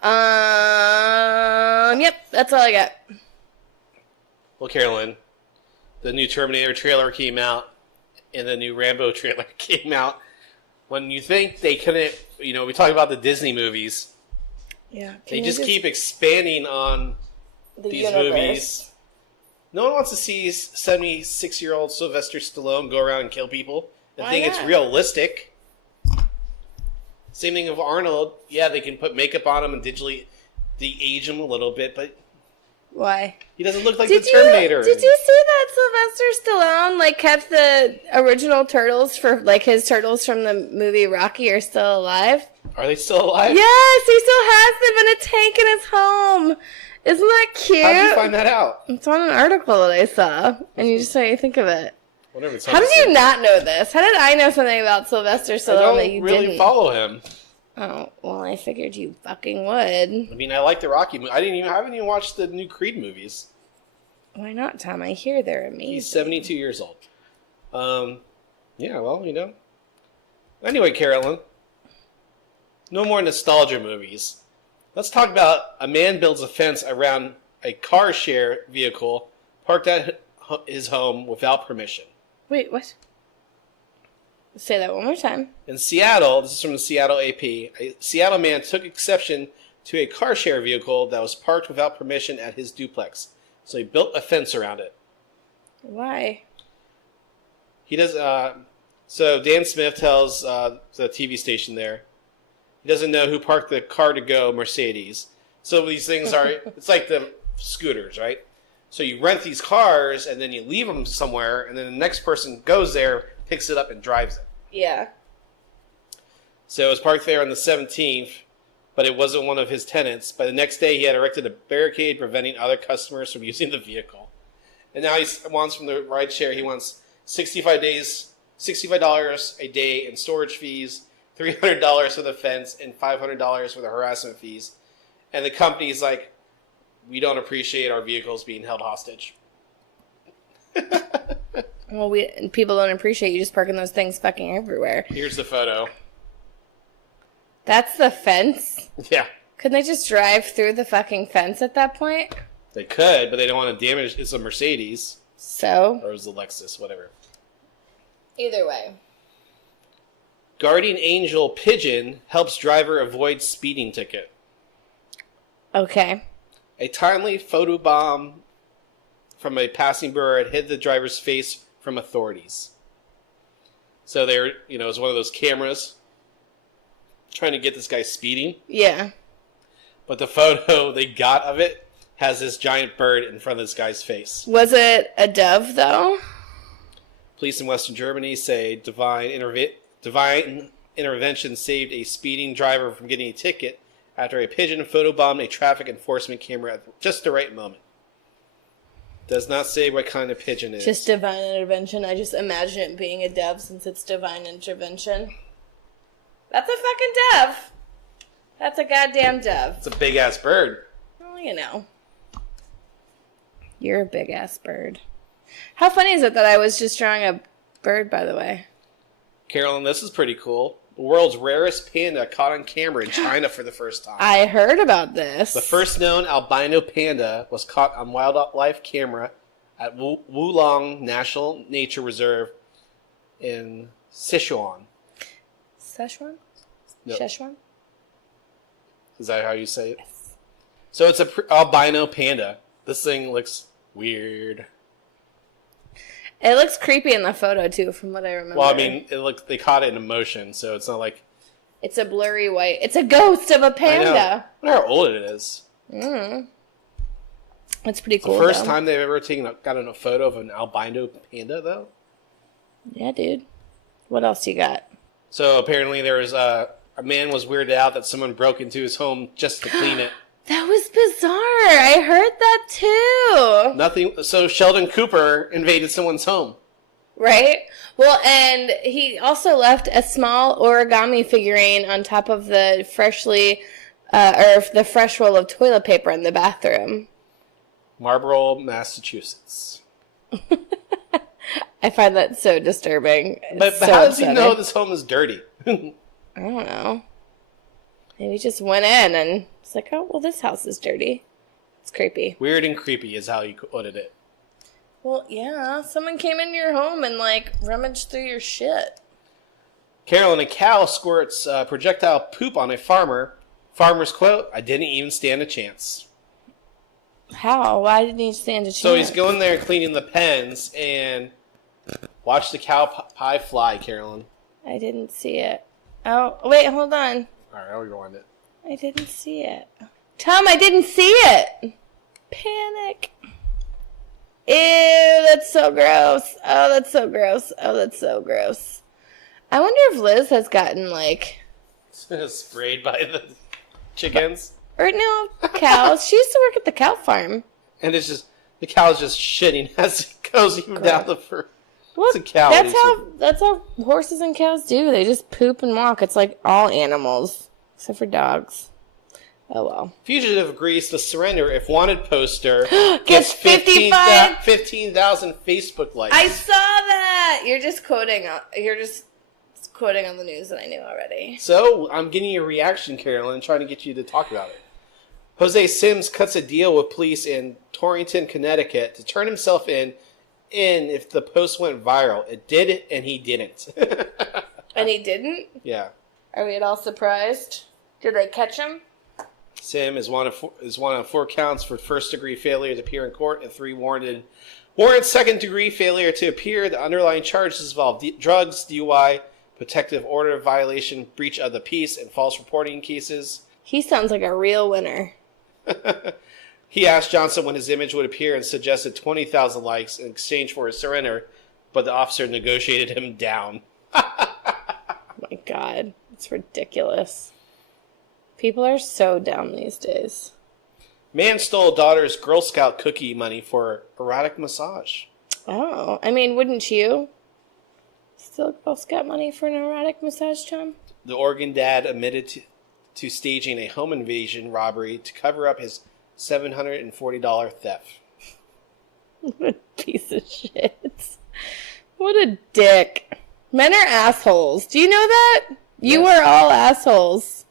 Yep, that's all I got. Well, Carolyn, the new Terminator trailer came out, and the new Rambo trailer came out. When you think they couldn't, we talk about the Disney movies. Yeah. They just keep expanding on these movies. No one wants to see 76-year-old Sylvester Stallone go around and kill people and think it's realistic. Same thing with Arnold. Yeah, they can put makeup on him and digitally de-age him a little bit, but why? He doesn't look like the Terminator. Did you see that Sylvester Stallone kept the original turtles for his turtles from the movie Rocky are still alive? Are they still alive? Yes, he still has them in a tank in his home. Isn't that cute? How did you find that out? It's on an article that I saw, and you just what you think of it. Whatever. How did you not know this? How did I know something about Sylvester Stallone that you didn't? I don't really follow him. Oh, well, I figured you fucking would. I mean, I like the Rocky movie. I haven't even watched the new Creed movies. Why not, Tom? I hear they're amazing. He's 72 years old. Yeah, well, Anyway, Carolyn, no more nostalgia movies. Let's talk about a man builds a fence around a car share vehicle parked at his home without permission. Wait, what? Say that one more time. In Seattle, this is from the Seattle AP, a Seattle man took exception to a car share vehicle that was parked without permission at his duplex. So he built a fence around it. Why? He does. So Dan Smith tells the TV station there, he doesn't know who parked the car-to-go Mercedes. So these things are, it's like the scooters, right? So you rent these cars, and then you leave them somewhere, and then the next person goes there, picks it up, and drives it. Yeah. So it was parked there on the 17th, but it wasn't one of his tenants. By the next day, he had erected a barricade preventing other customers from using the vehicle. And now he wants from the rideshare, he wants $65 a day in storage fees, $300 for the fence, and $500 for the harassment fees. And the company's like, we don't appreciate our vehicles being held hostage. Well, people don't appreciate you just parking those things fucking everywhere. Here's the photo. That's the fence? Yeah. Couldn't they just drive through the fucking fence at that point? They could, but they don't want to damage. It's a Mercedes. So? Or it was a Lexus, whatever. Either way. Guardian angel pigeon helps driver avoid speeding ticket. Okay. A timely photobomb from a passing bird hid the driver's face from authorities. So they're, it was one of those cameras trying to get this guy speeding. Yeah. But the photo they got of it has this giant bird in front of this guy's face. Was it a dove, though? Police in Western Germany say divine intervention saved a speeding driver from getting a ticket after a pigeon photobombed a traffic enforcement camera at just the right moment. Does not say what kind of pigeon it is. Just divine intervention. I just imagine it being a dove since it's divine intervention. That's a fucking dove. That's a goddamn dove. It's a big-ass bird. Well, You're a big-ass bird. How funny is it that I was just drawing a bird, by the way? Carolyn, this is pretty cool. The world's rarest panda caught on camera in China for the first time. I heard about this. The first known albino panda was caught on wildlife camera at Wulong National Nature Reserve in Sichuan. Szechuan? No. Szechuan? Is that how you say it? Yes. So it's an albino panda. This thing looks weird. It looks creepy in the photo, too, from what I remember. Well, I mean, they caught it in motion, so it's not like... It's a blurry white... It's a ghost of a panda! I know. I wonder how old it is. That's pretty cool, the first time they've ever gotten a photo of an albino panda, though? Yeah, dude. What else you got? So, apparently there was a man was weirded out that someone broke into his home just to clean it. That was bizarre. I heard that too. Nothing. So Sheldon Cooper invaded someone's home. Right? Well, and he also left a small origami figurine on top of the freshly or the fresh roll of toilet paper in the bathroom. Marlborough, Massachusetts. I find that so disturbing. But so how does he upsetting. know this home is dirty? I don't know. Maybe he just went in and it's like, oh, well, this house is dirty. It's creepy. Weird and creepy is how you quoted it. Well, yeah. Someone came into your home and, like, rummaged through your shit. Carolyn, a cow squirts projectile poop on a farmer. Farmer's quote, I didn't even stand a chance. How? Why didn't he stand a chance? So he's going there cleaning the pens and watch the cow pie fly, Carolyn. I didn't see it. Oh, wait, hold on. All right, I'll rewind it. I didn't see it. Tom, I didn't see it. Panic. Ew, that's so gross. Oh, that's so gross. Oh, that's so gross. I wonder if Liz has gotten, like... Sprayed by the chickens. Or no, cows. She used to work at the cow farm. And it's just, the cow's just shitting as it goes even down the fur. Look, It's a cow. that's how horses and cows do. They just poop and walk. It's like all animals, except for dogs. Oh, well. Fugitive agrees to surrender if wanted poster Gets 55 15,000 Facebook likes. I saw that. You're just quoting on the news that I knew already. So, I'm getting your reaction, Carolyn, trying to get you to talk about it. Jose Sims cuts a deal with police in Torrington, Connecticut to turn himself in if the post went viral. It did it, and he didn't. And he didn't? Yeah. Are we at all surprised? Did they catch him? Sim is one of 4 counts for first-degree failure to appear in court and 3 warrant second-degree failure to appear. The underlying charges involve drugs, DUI, protective order violation, breach of the peace, and false reporting cases. He sounds like a real winner. He asked Johnson when his image would appear and suggested 20,000 likes in exchange for his surrender, but the officer negotiated him down. Oh my God. It's ridiculous. People are so dumb these days. Man stole daughter's Girl Scout cookie money for erotic massage. Oh, I mean, wouldn't you? Still Girl Scout money for an erotic massage, John? The Oregon dad admitted to staging a home invasion robbery to cover up his $740 theft. What a piece of shit. What a dick. Men are assholes. Do you know that? You Yes. are all assholes.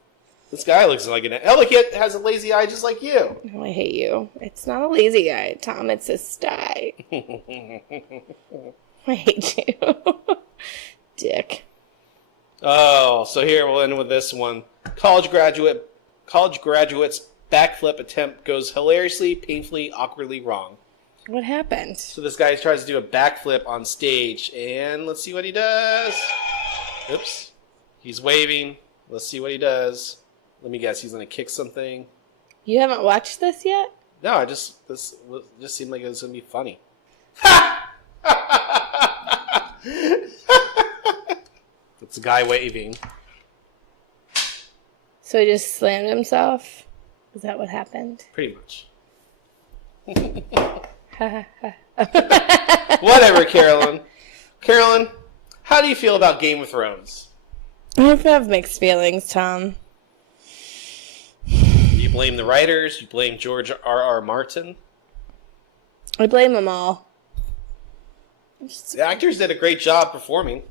This guy looks like an... Oh, look, he has a lazy eye just like you. Oh, I hate you. It's not a lazy eye, Tom. It's a sty. I hate you. Dick. Oh, so here we'll end with this one. College graduate's backflip attempt goes hilariously, painfully, awkwardly wrong. What happened? So this guy tries to do a backflip on stage, and let's see what he does. Oops. He's waving. Let's see what he does. Let me guess, he's going to kick something. You haven't watched this yet? No, this just seemed like it was going to be funny. It's a guy waving. So he just slammed himself? Is that what happened? Pretty much. Whatever, Carolyn. Carolyn, how do you feel about Game of Thrones? I have mixed feelings, Tom. You blame the writers, you blame George R.R. Martin. I blame them all. The actors did a great job performing.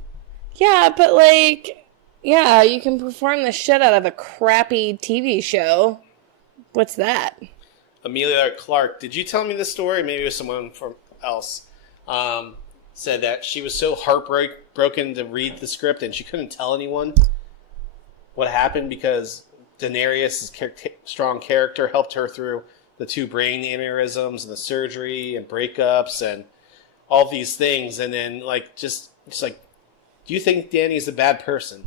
Yeah, but like, yeah, you can perform the shit out of a crappy TV show. What's that? Amelia Clark, did you tell me this story? Maybe it was someone else. Said that she was so heartbroken to read the script and she couldn't tell anyone what happened because Daenerys' strong character helped her through the 2 brain aneurysms and the surgery and breakups and all these things. And then, like, just like, do you think Dany's a bad person?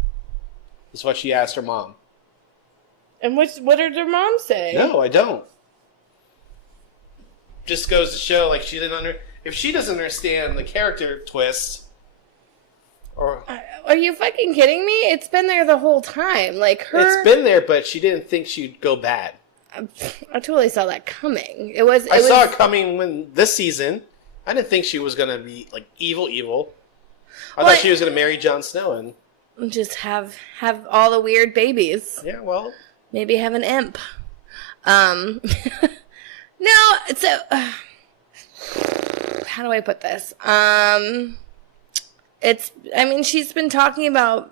Is what she asked her mom. And what did her mom say? No, I don't. Just goes to show, like, if she doesn't understand the character twist, or Are you fucking kidding me? It's been there the whole time. Like it's been there, but she didn't think she'd go bad. I totally saw that coming. I saw it coming when this season. I didn't think she was gonna be like evil. I thought she was gonna marry Jon Snow and just have all the weird babies. yeah. Well, Maybe have an imp. No, so how do I put this? She's been talking about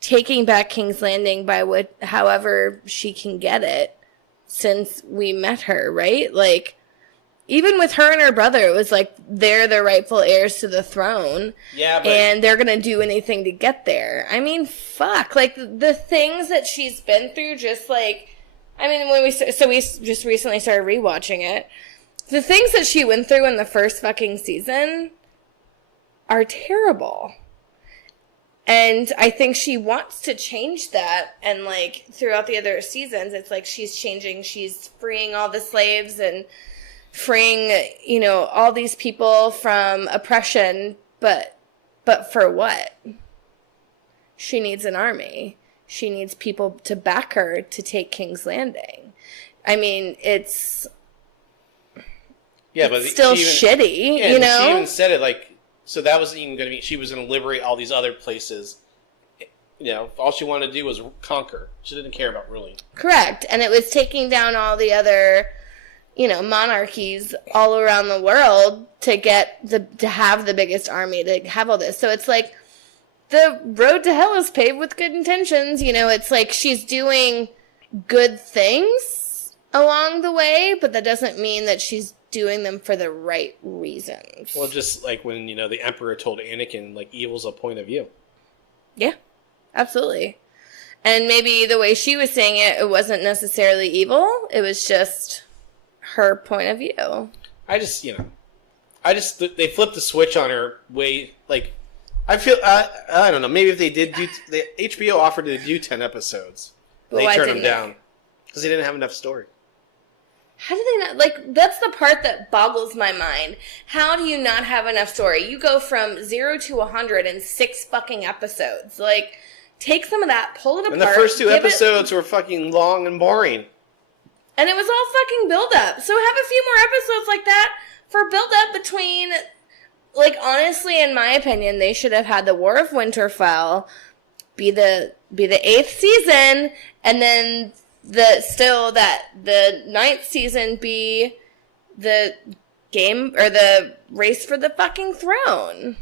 taking back King's Landing by however she can get it since we met her, right? Like, even with her and her brother, it was like they're the rightful heirs to the throne. Yeah, but... and they're going to do anything to get there. I mean, fuck. Like, the things that she's been through, just like... I mean, we just recently started rewatching it. The things that she went through in the first fucking season are terrible. And I think she wants to change that. And, like, throughout the other seasons, it's like she's changing. She's freeing all the slaves and freeing, you know, all these people from oppression. But for what? She needs an army. She needs people to back her to take King's Landing. I mean, it's still shitty, you know? She even said it, like, so that wasn't even going to be, she was going to liberate all these other places. You know, all she wanted to do was conquer. She didn't care about ruling. Correct. And it was taking down all the other, you know, monarchies all around the world to have the biggest army, to have all this. So it's like, the road to hell is paved with good intentions. You know, it's like she's doing good things along the way, but that doesn't mean that she's doing them for the right reasons. Well, just like when, you know, the Emperor told Anakin, like, evil's a point of view. Yeah, absolutely. And maybe the way she was saying it, it wasn't necessarily evil. It was just her point of view. They flipped the switch on her way, like... I feel, I don't know, maybe if they did the HBO offered to do 10 episodes. They turned them down. Because they didn't have enough story. How do they not, like, that's the part that boggles my mind. How do you not have enough story? You go from 0 to 100 in 6 fucking episodes. Like, take some of that, pull it apart. And the first 2 episodes were fucking long and boring. And it was all fucking build-up. So have a few more episodes like that for build-up between... Like, honestly, in my opinion, they should have had the War of Winterfell be the 8th season, and then the 9th season be the game, or the race for the fucking throne.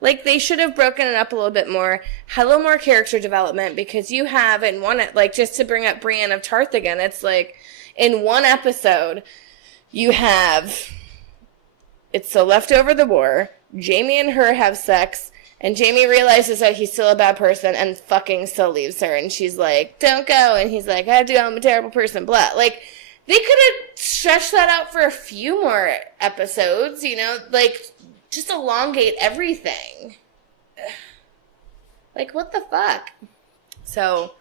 Like, they should have broken it up a little bit more, had a little more character development, because you have in one, like, just to bring up Brienne of Tarth again, it's like, in one episode, you have... It's the leftover the war. Jaime and her have sex, and Jaime realizes that he's still a bad person and fucking still leaves her. And she's like, don't go. And he's like, I do, I'm a terrible person, blah. Like, they could have stretched that out for a few more episodes, you know? Like, just elongate everything. Like, what the fuck? So,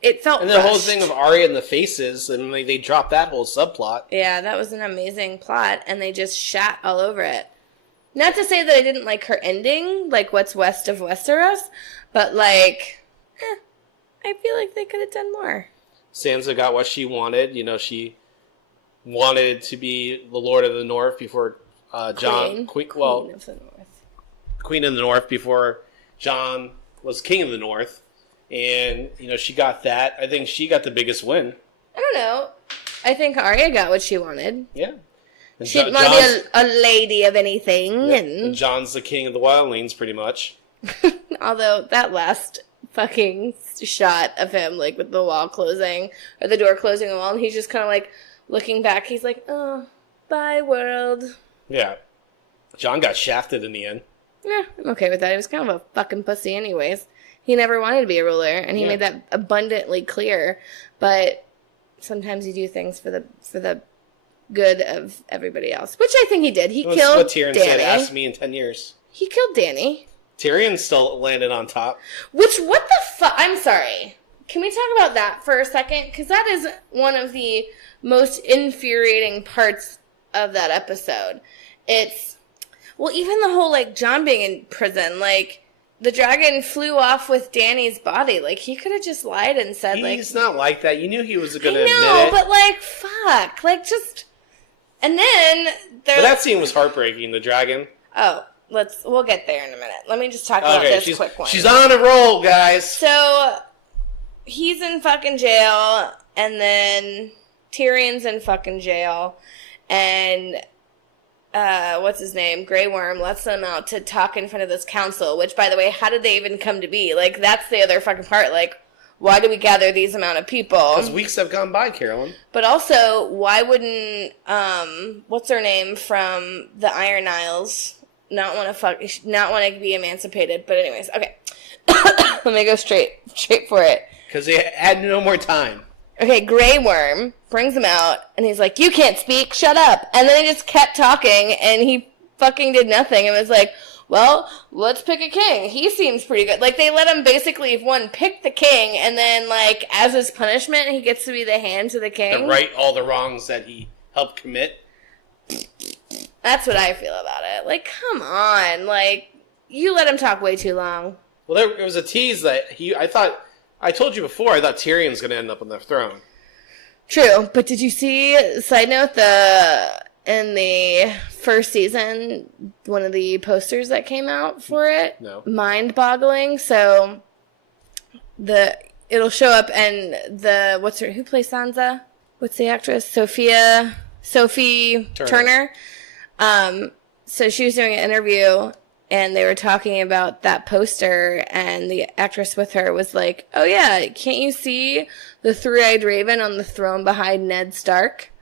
it felt And the whole thing of Arya and the faces, and they dropped that whole subplot. Yeah, that was an amazing plot, and they just shat all over it. Not to say that I didn't like her ending, like What's West of Westeros, but like, I feel like they could have done more. Sansa got what she wanted. You know, she wanted to be the Lord of the North before Queen of the North. Queen of the North before Jon was King of the North. And, you know, she got that. I think she got the biggest win. I don't know. I think Arya got what she wanted. Yeah. She didn't want to be a lady of anything. Yeah. And Jon's the king of the wildlings, pretty much. Although, that last fucking shot of him, like, with the wall closing, or the door closing the wall, and he's just kind of, like, looking back. He's like, oh, bye, world. Yeah. Jon got shafted in the end. Yeah, I'm okay with that. He was kind of a fucking pussy anyways. He never wanted to be a ruler, and he made that abundantly clear. But sometimes you do things for the good of everybody else, which I think he did. He killed what Tyrion Dany. said. Ask me in 10 years. He killed Dany. Tyrion still landed on top. Which, what the fuck? I'm sorry. Can we talk about that for a second? Because that is one of the most infuriating parts of that episode. It's, well, even the whole, like, Jon being in prison, like, the dragon flew off with Dany's body. Like, he could have just lied and said, like... He's not like that. You knew he was going to admit it. I know, but, like, fuck. Like, just... And then... But that scene was heartbreaking, the dragon. Oh, we'll get there in a minute. Let me just talk about this quick one. She's on a roll, guys. So, he's in fucking jail, and then Tyrion's in fucking jail, and what's his name? Grey Worm lets them out to talk in front of this council, which, by the way, how did they even come to be? Like, that's the other fucking part. Like, why do we gather these amount of people? Because weeks have gone by, Carolyn. But also, why wouldn't, what's her name from the Iron Isles not want to be emancipated? But anyways, okay. Let me go straight for it. Because they had no more time. Okay, Grey Worm brings him out, and he's like, you can't speak, shut up. And then he just kept talking, and he fucking did nothing, and was like, well, let's pick a king. He seems pretty good. Like, they let him basically, pick the king, and then, like, as his punishment, he gets to be the hand to the king. To right all the wrongs that he helped commit. That's what I feel about it. Like, come on. Like, you let him talk way too long. Well, there was a tease that I told you before, I thought Tyrion's going to end up on the throne. True, but did you see, side note, in the first season, one of the posters that came out for it? No. Mind-boggling. So, it'll show up, and who plays Sansa? What's the actress? Sophie Turner. So she was doing an interview, and they were talking about that poster, and the actress with her was like, oh yeah, can't you see the three-eyed raven on the throne behind Ned Stark?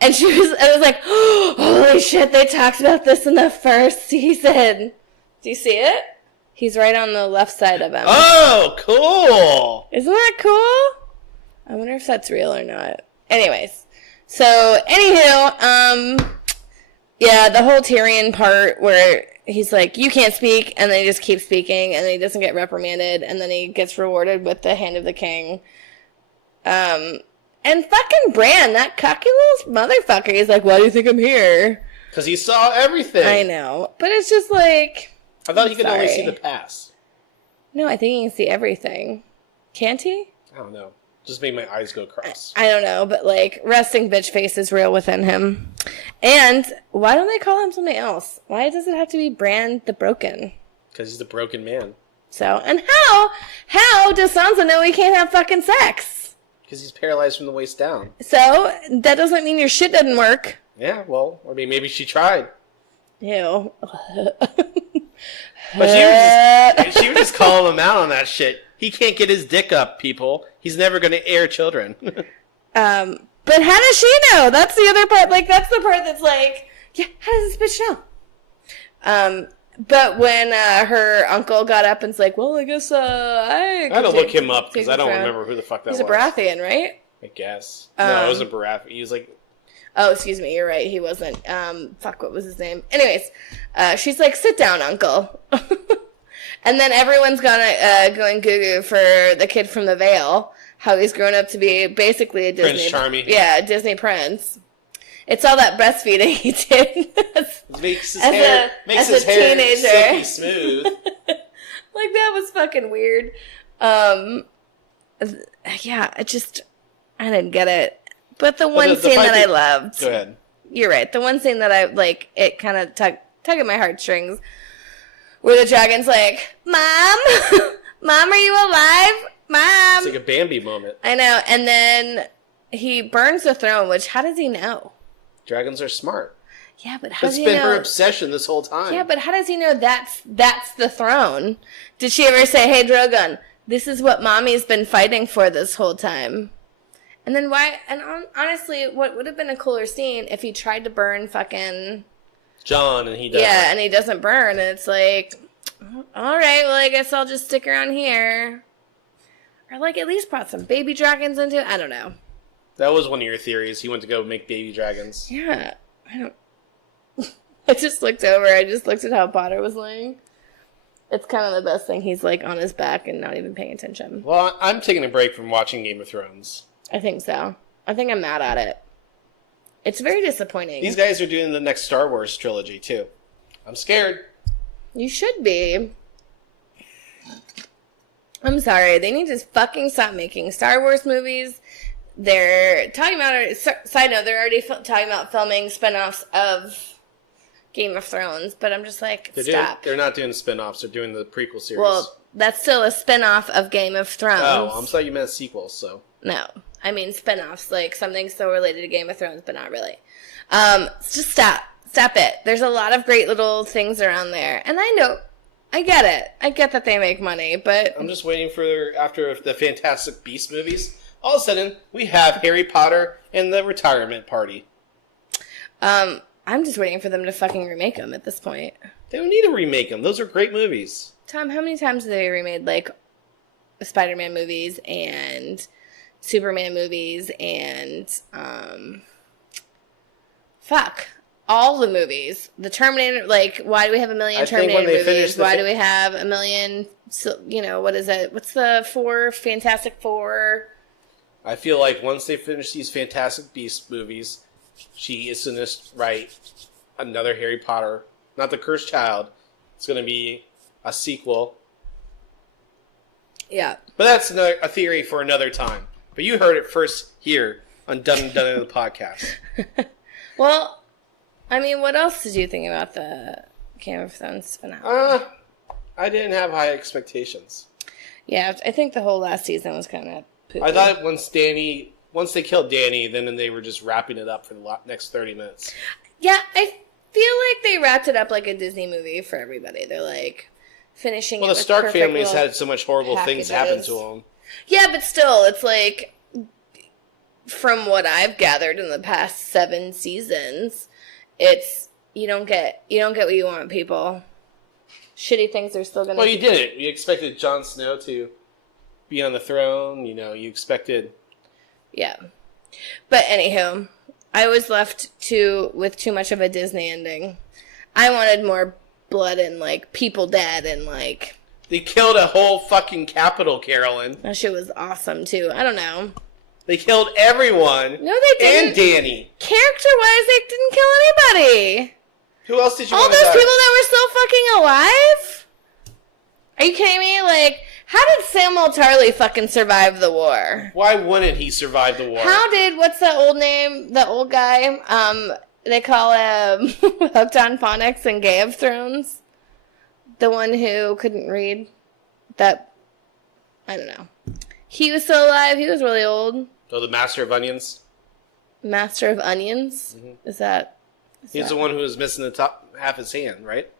And I was like, oh, holy shit, they talked about this in the first season. Do you see it? He's right on the left side of him. Oh, cool! Isn't that cool? I wonder if that's real or not. Anyways, so, anywho, yeah, the whole Tyrion part where he's like, you can't speak, and then he just keeps speaking, and then he doesn't get reprimanded, and then he gets rewarded with the hand of the king. And fucking Bran, that cocky little motherfucker, he's like, why do you think I'm here? Because he saw everything. I know, but it's just like... I thought he could only see the past. No, I think he can see everything. Can't he? I don't know. Just made my eyes go cross. I don't know, but like, resting bitch face is real within him. And why don't they call him something else? Why does it have to be Bran the Broken? Because he's the broken man. So, and how does Sansa know he can't have fucking sex? Because he's paralyzed from the waist down. So, that doesn't mean your shit doesn't work. Yeah, well, I mean, maybe she tried. Ew. But she was just calling him out on that shit. He can't get his dick up, people. He's never going to air children. But how does she know? That's the other part. Like, that's the part that's like, yeah, how does this bitch know? But when her uncle got up and's like, well, I guess I had to look him up because I don't remember who the fuck that was. He's a Baratheon, right? I guess. No, it wasn't Baratheon. He was like... Oh, excuse me, you're right. He wasn't. Fuck, what was his name? Anyways, she's like, sit down, uncle. And then everyone's going goo-goo for the kid from the Vale, how he's grown up to be basically a Disney... Prince Charming. Yeah, a Disney prince. It's all that breastfeeding he did. Makes his hair teenager. silky smooth. Like, that was fucking weird. Yeah, I didn't get it. But the one scene that I loved... Go ahead. You're right. The one scene that I, like, it kind of tug at my heartstrings, where the dragon's like, Mom? Mom, are you alive? Mom! It's like a Bambi moment. I know. And then he burns the throne, which, how does he know? Dragons are smart. Yeah, but how does he know? know? It's been her obsession this whole time. Yeah, but how does he know that's the throne? Did she ever say, hey, Drogon, this is what Mommy's been fighting for this whole time? And then why... And honestly, what would have been a cooler scene if he tried to burn fucking... John, and he doesn't. Yeah, and he doesn't burn, and it's like, all right, well, I guess I'll just stick around here. Or, like, at least brought some baby dragons into it. I don't know. That was one of your theories. He went to go make baby dragons. Yeah, I don't... I just looked over. I just looked at how Potter was laying. It's kind of the best thing. He's, like, on his back and not even paying attention. Well, I'm taking a break from watching Game of Thrones. I think so. I think I'm mad at it. It's very disappointing. These guys are doing the next Star Wars trilogy, too. I'm scared. You should be. I'm sorry. They need to fucking stop making Star Wars movies. They're talking about... Side note, they're already talking about filming spinoffs of Game of Thrones, but I'm just like, They're stop. They're not doing spin-offs. They're doing the prequel series. Well, that's still a spin-off of Game of Thrones. Oh, I'm sorry you meant sequels, so. No. I mean spin-offs, like something still related to Game of Thrones, but not really. Just stop. Stop it. There's a lot of great little things around there. And I get it. I get that they make money, but... I'm just waiting for, after the Fantastic Beasts movies, all of a sudden, we have Harry Potter and the Retirement Party. I'm just waiting for them to fucking remake them at this point. They don't need to remake them. Those are great movies. Tom, how many times have they remade, like, Spider-Man movies and Superman movies and, all the movies. The Terminator, like, why do we have a million Terminator movies? Why do we have a million, what is it? What's the Fantastic Four? I feel like once they finish these Fantastic Beasts movies, she is going to write another Harry Potter. Not the Cursed Child. It's going to be a sequel. Yeah. But that's a theory for another time. But you heard it first here on Done and Done in the podcast. Well, I mean, what else did you think about the Game of Thrones finale? I didn't have high expectations. Yeah, I think the whole last season was kind of poopy. I thought once they killed Dany, then they were just wrapping it up for the next 30 minutes. Yeah, I feel like they wrapped it up like a Disney movie for everybody. They're like finishing. Well, it the with Stark families little had so much horrible things happen to them. Yeah, but still, it's like, from what I've gathered in the past 7 seasons, it's you don't get what you want, people. Shitty things are still gonna. Well, you did it. You expected Jon Snow to be on the throne. You expected. Yeah, but anywho, I was left with too much of a Disney ending. I wanted more blood and like people dead and like. They killed a whole fucking capital, Carolyn. That shit was awesome too. I don't know. They killed everyone. No, they didn't. And Dany. Character-wise, they didn't kill anybody. Who else did you All want to those die? people that were still fucking alive? Are you kidding me? Like, how did Samuel Tarly fucking survive the war? Why wouldn't he survive the war? How did, what's the old name, the old guy? They call him Hooked on Phonics in Game of Thrones. The one who couldn't read. I don't know. He was still alive. He was really old. Oh, the Master of Onions? Master of Onions? Mm-hmm. Is that... He's the one who was missing the top half of his hand, right?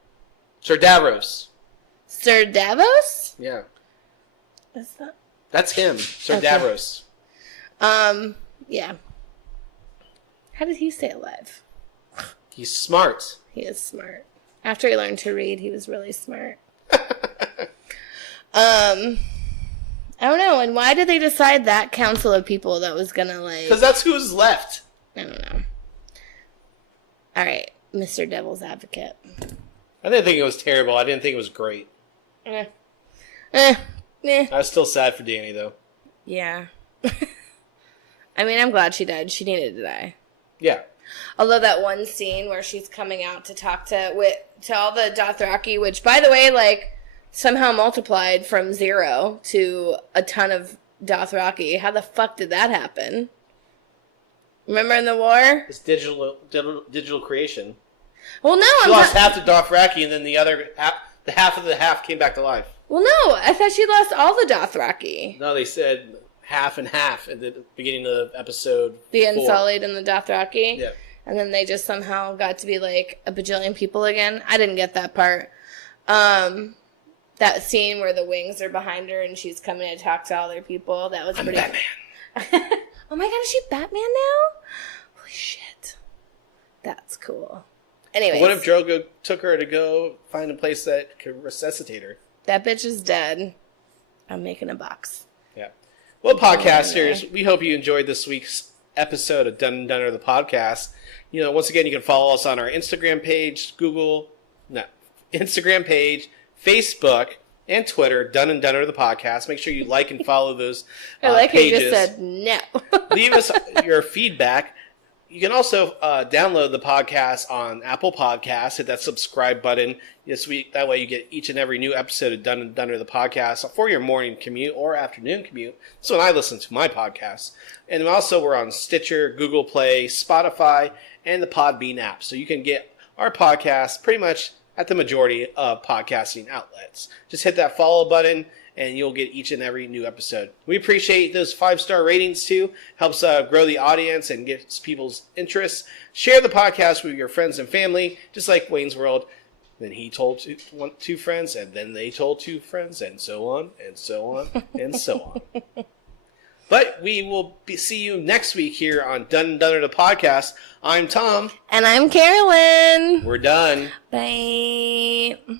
Sir Davros. Sir Davos? Yeah. Is that... That's him, Sir Okay. Davros. Yeah. How did he stay alive? He's smart. He is smart. After he learned to read, he was really smart. I don't know. And why did they decide that council of people that was gonna like? Because that's who's left. I don't know. All right, Mr. Devil's Advocate. I didn't think it was terrible. I didn't think it was great. Eh. I was still sad for Dany, though. Yeah. I mean, I'm glad she died. She needed to die. Yeah. Although that one scene where she's coming out to talk to all the Dothraki, which, by the way, like, somehow multiplied from 0 to a ton of Dothraki. How the fuck did that happen? Remember in the war? It's digital creation. Well, no, She lost half the Dothraki, and then the other half of the half came back to life. Well, no, I thought she lost all the Dothraki. No, they said half and half at the beginning of episode The 4. Unsullied and the Dothraki? Yeah. And then they just somehow got to be like a bajillion people again. I didn't get that part. That scene where the wings are behind her and she's coming to talk to all their people. That was I'm pretty. Batman. Oh my god, is she Batman now? Holy shit. That's cool. Anyways. What if Drogo took her to go find a place that could resuscitate her? That bitch is dead. I'm making a box. Yeah. Well, podcasters, we hope you enjoyed this week's episode of Done and Dunner the podcast. Once again, you can follow us on our Instagram page, Instagram page, Facebook, and Twitter, Done and Dunner the podcast. Make sure you like and follow those I like pages. how you just said no. Leave us your feedback. You can also download the podcast on Apple Podcasts. Hit that subscribe button this week. That way you get each and every new episode of Done and Dunner the podcast for your morning commute or afternoon commute. That's when I listen to my podcast. And also we're on Stitcher, Google Play, Spotify, and the Podbean app. So you can get our podcast pretty much at the majority of podcasting outlets. Just hit that follow button and you'll get each and every new episode. We appreciate those 5-star ratings too. Helps grow the audience and gets people's interest. Share the podcast with your friends and family, just like Wayne's World. Then he told two friends, and then they told 2 friends, and so on, and so on, and so on. But we will see you next week here on Done and Dunner the podcast. I'm Tom. And I'm Carolyn. We're done. Bye.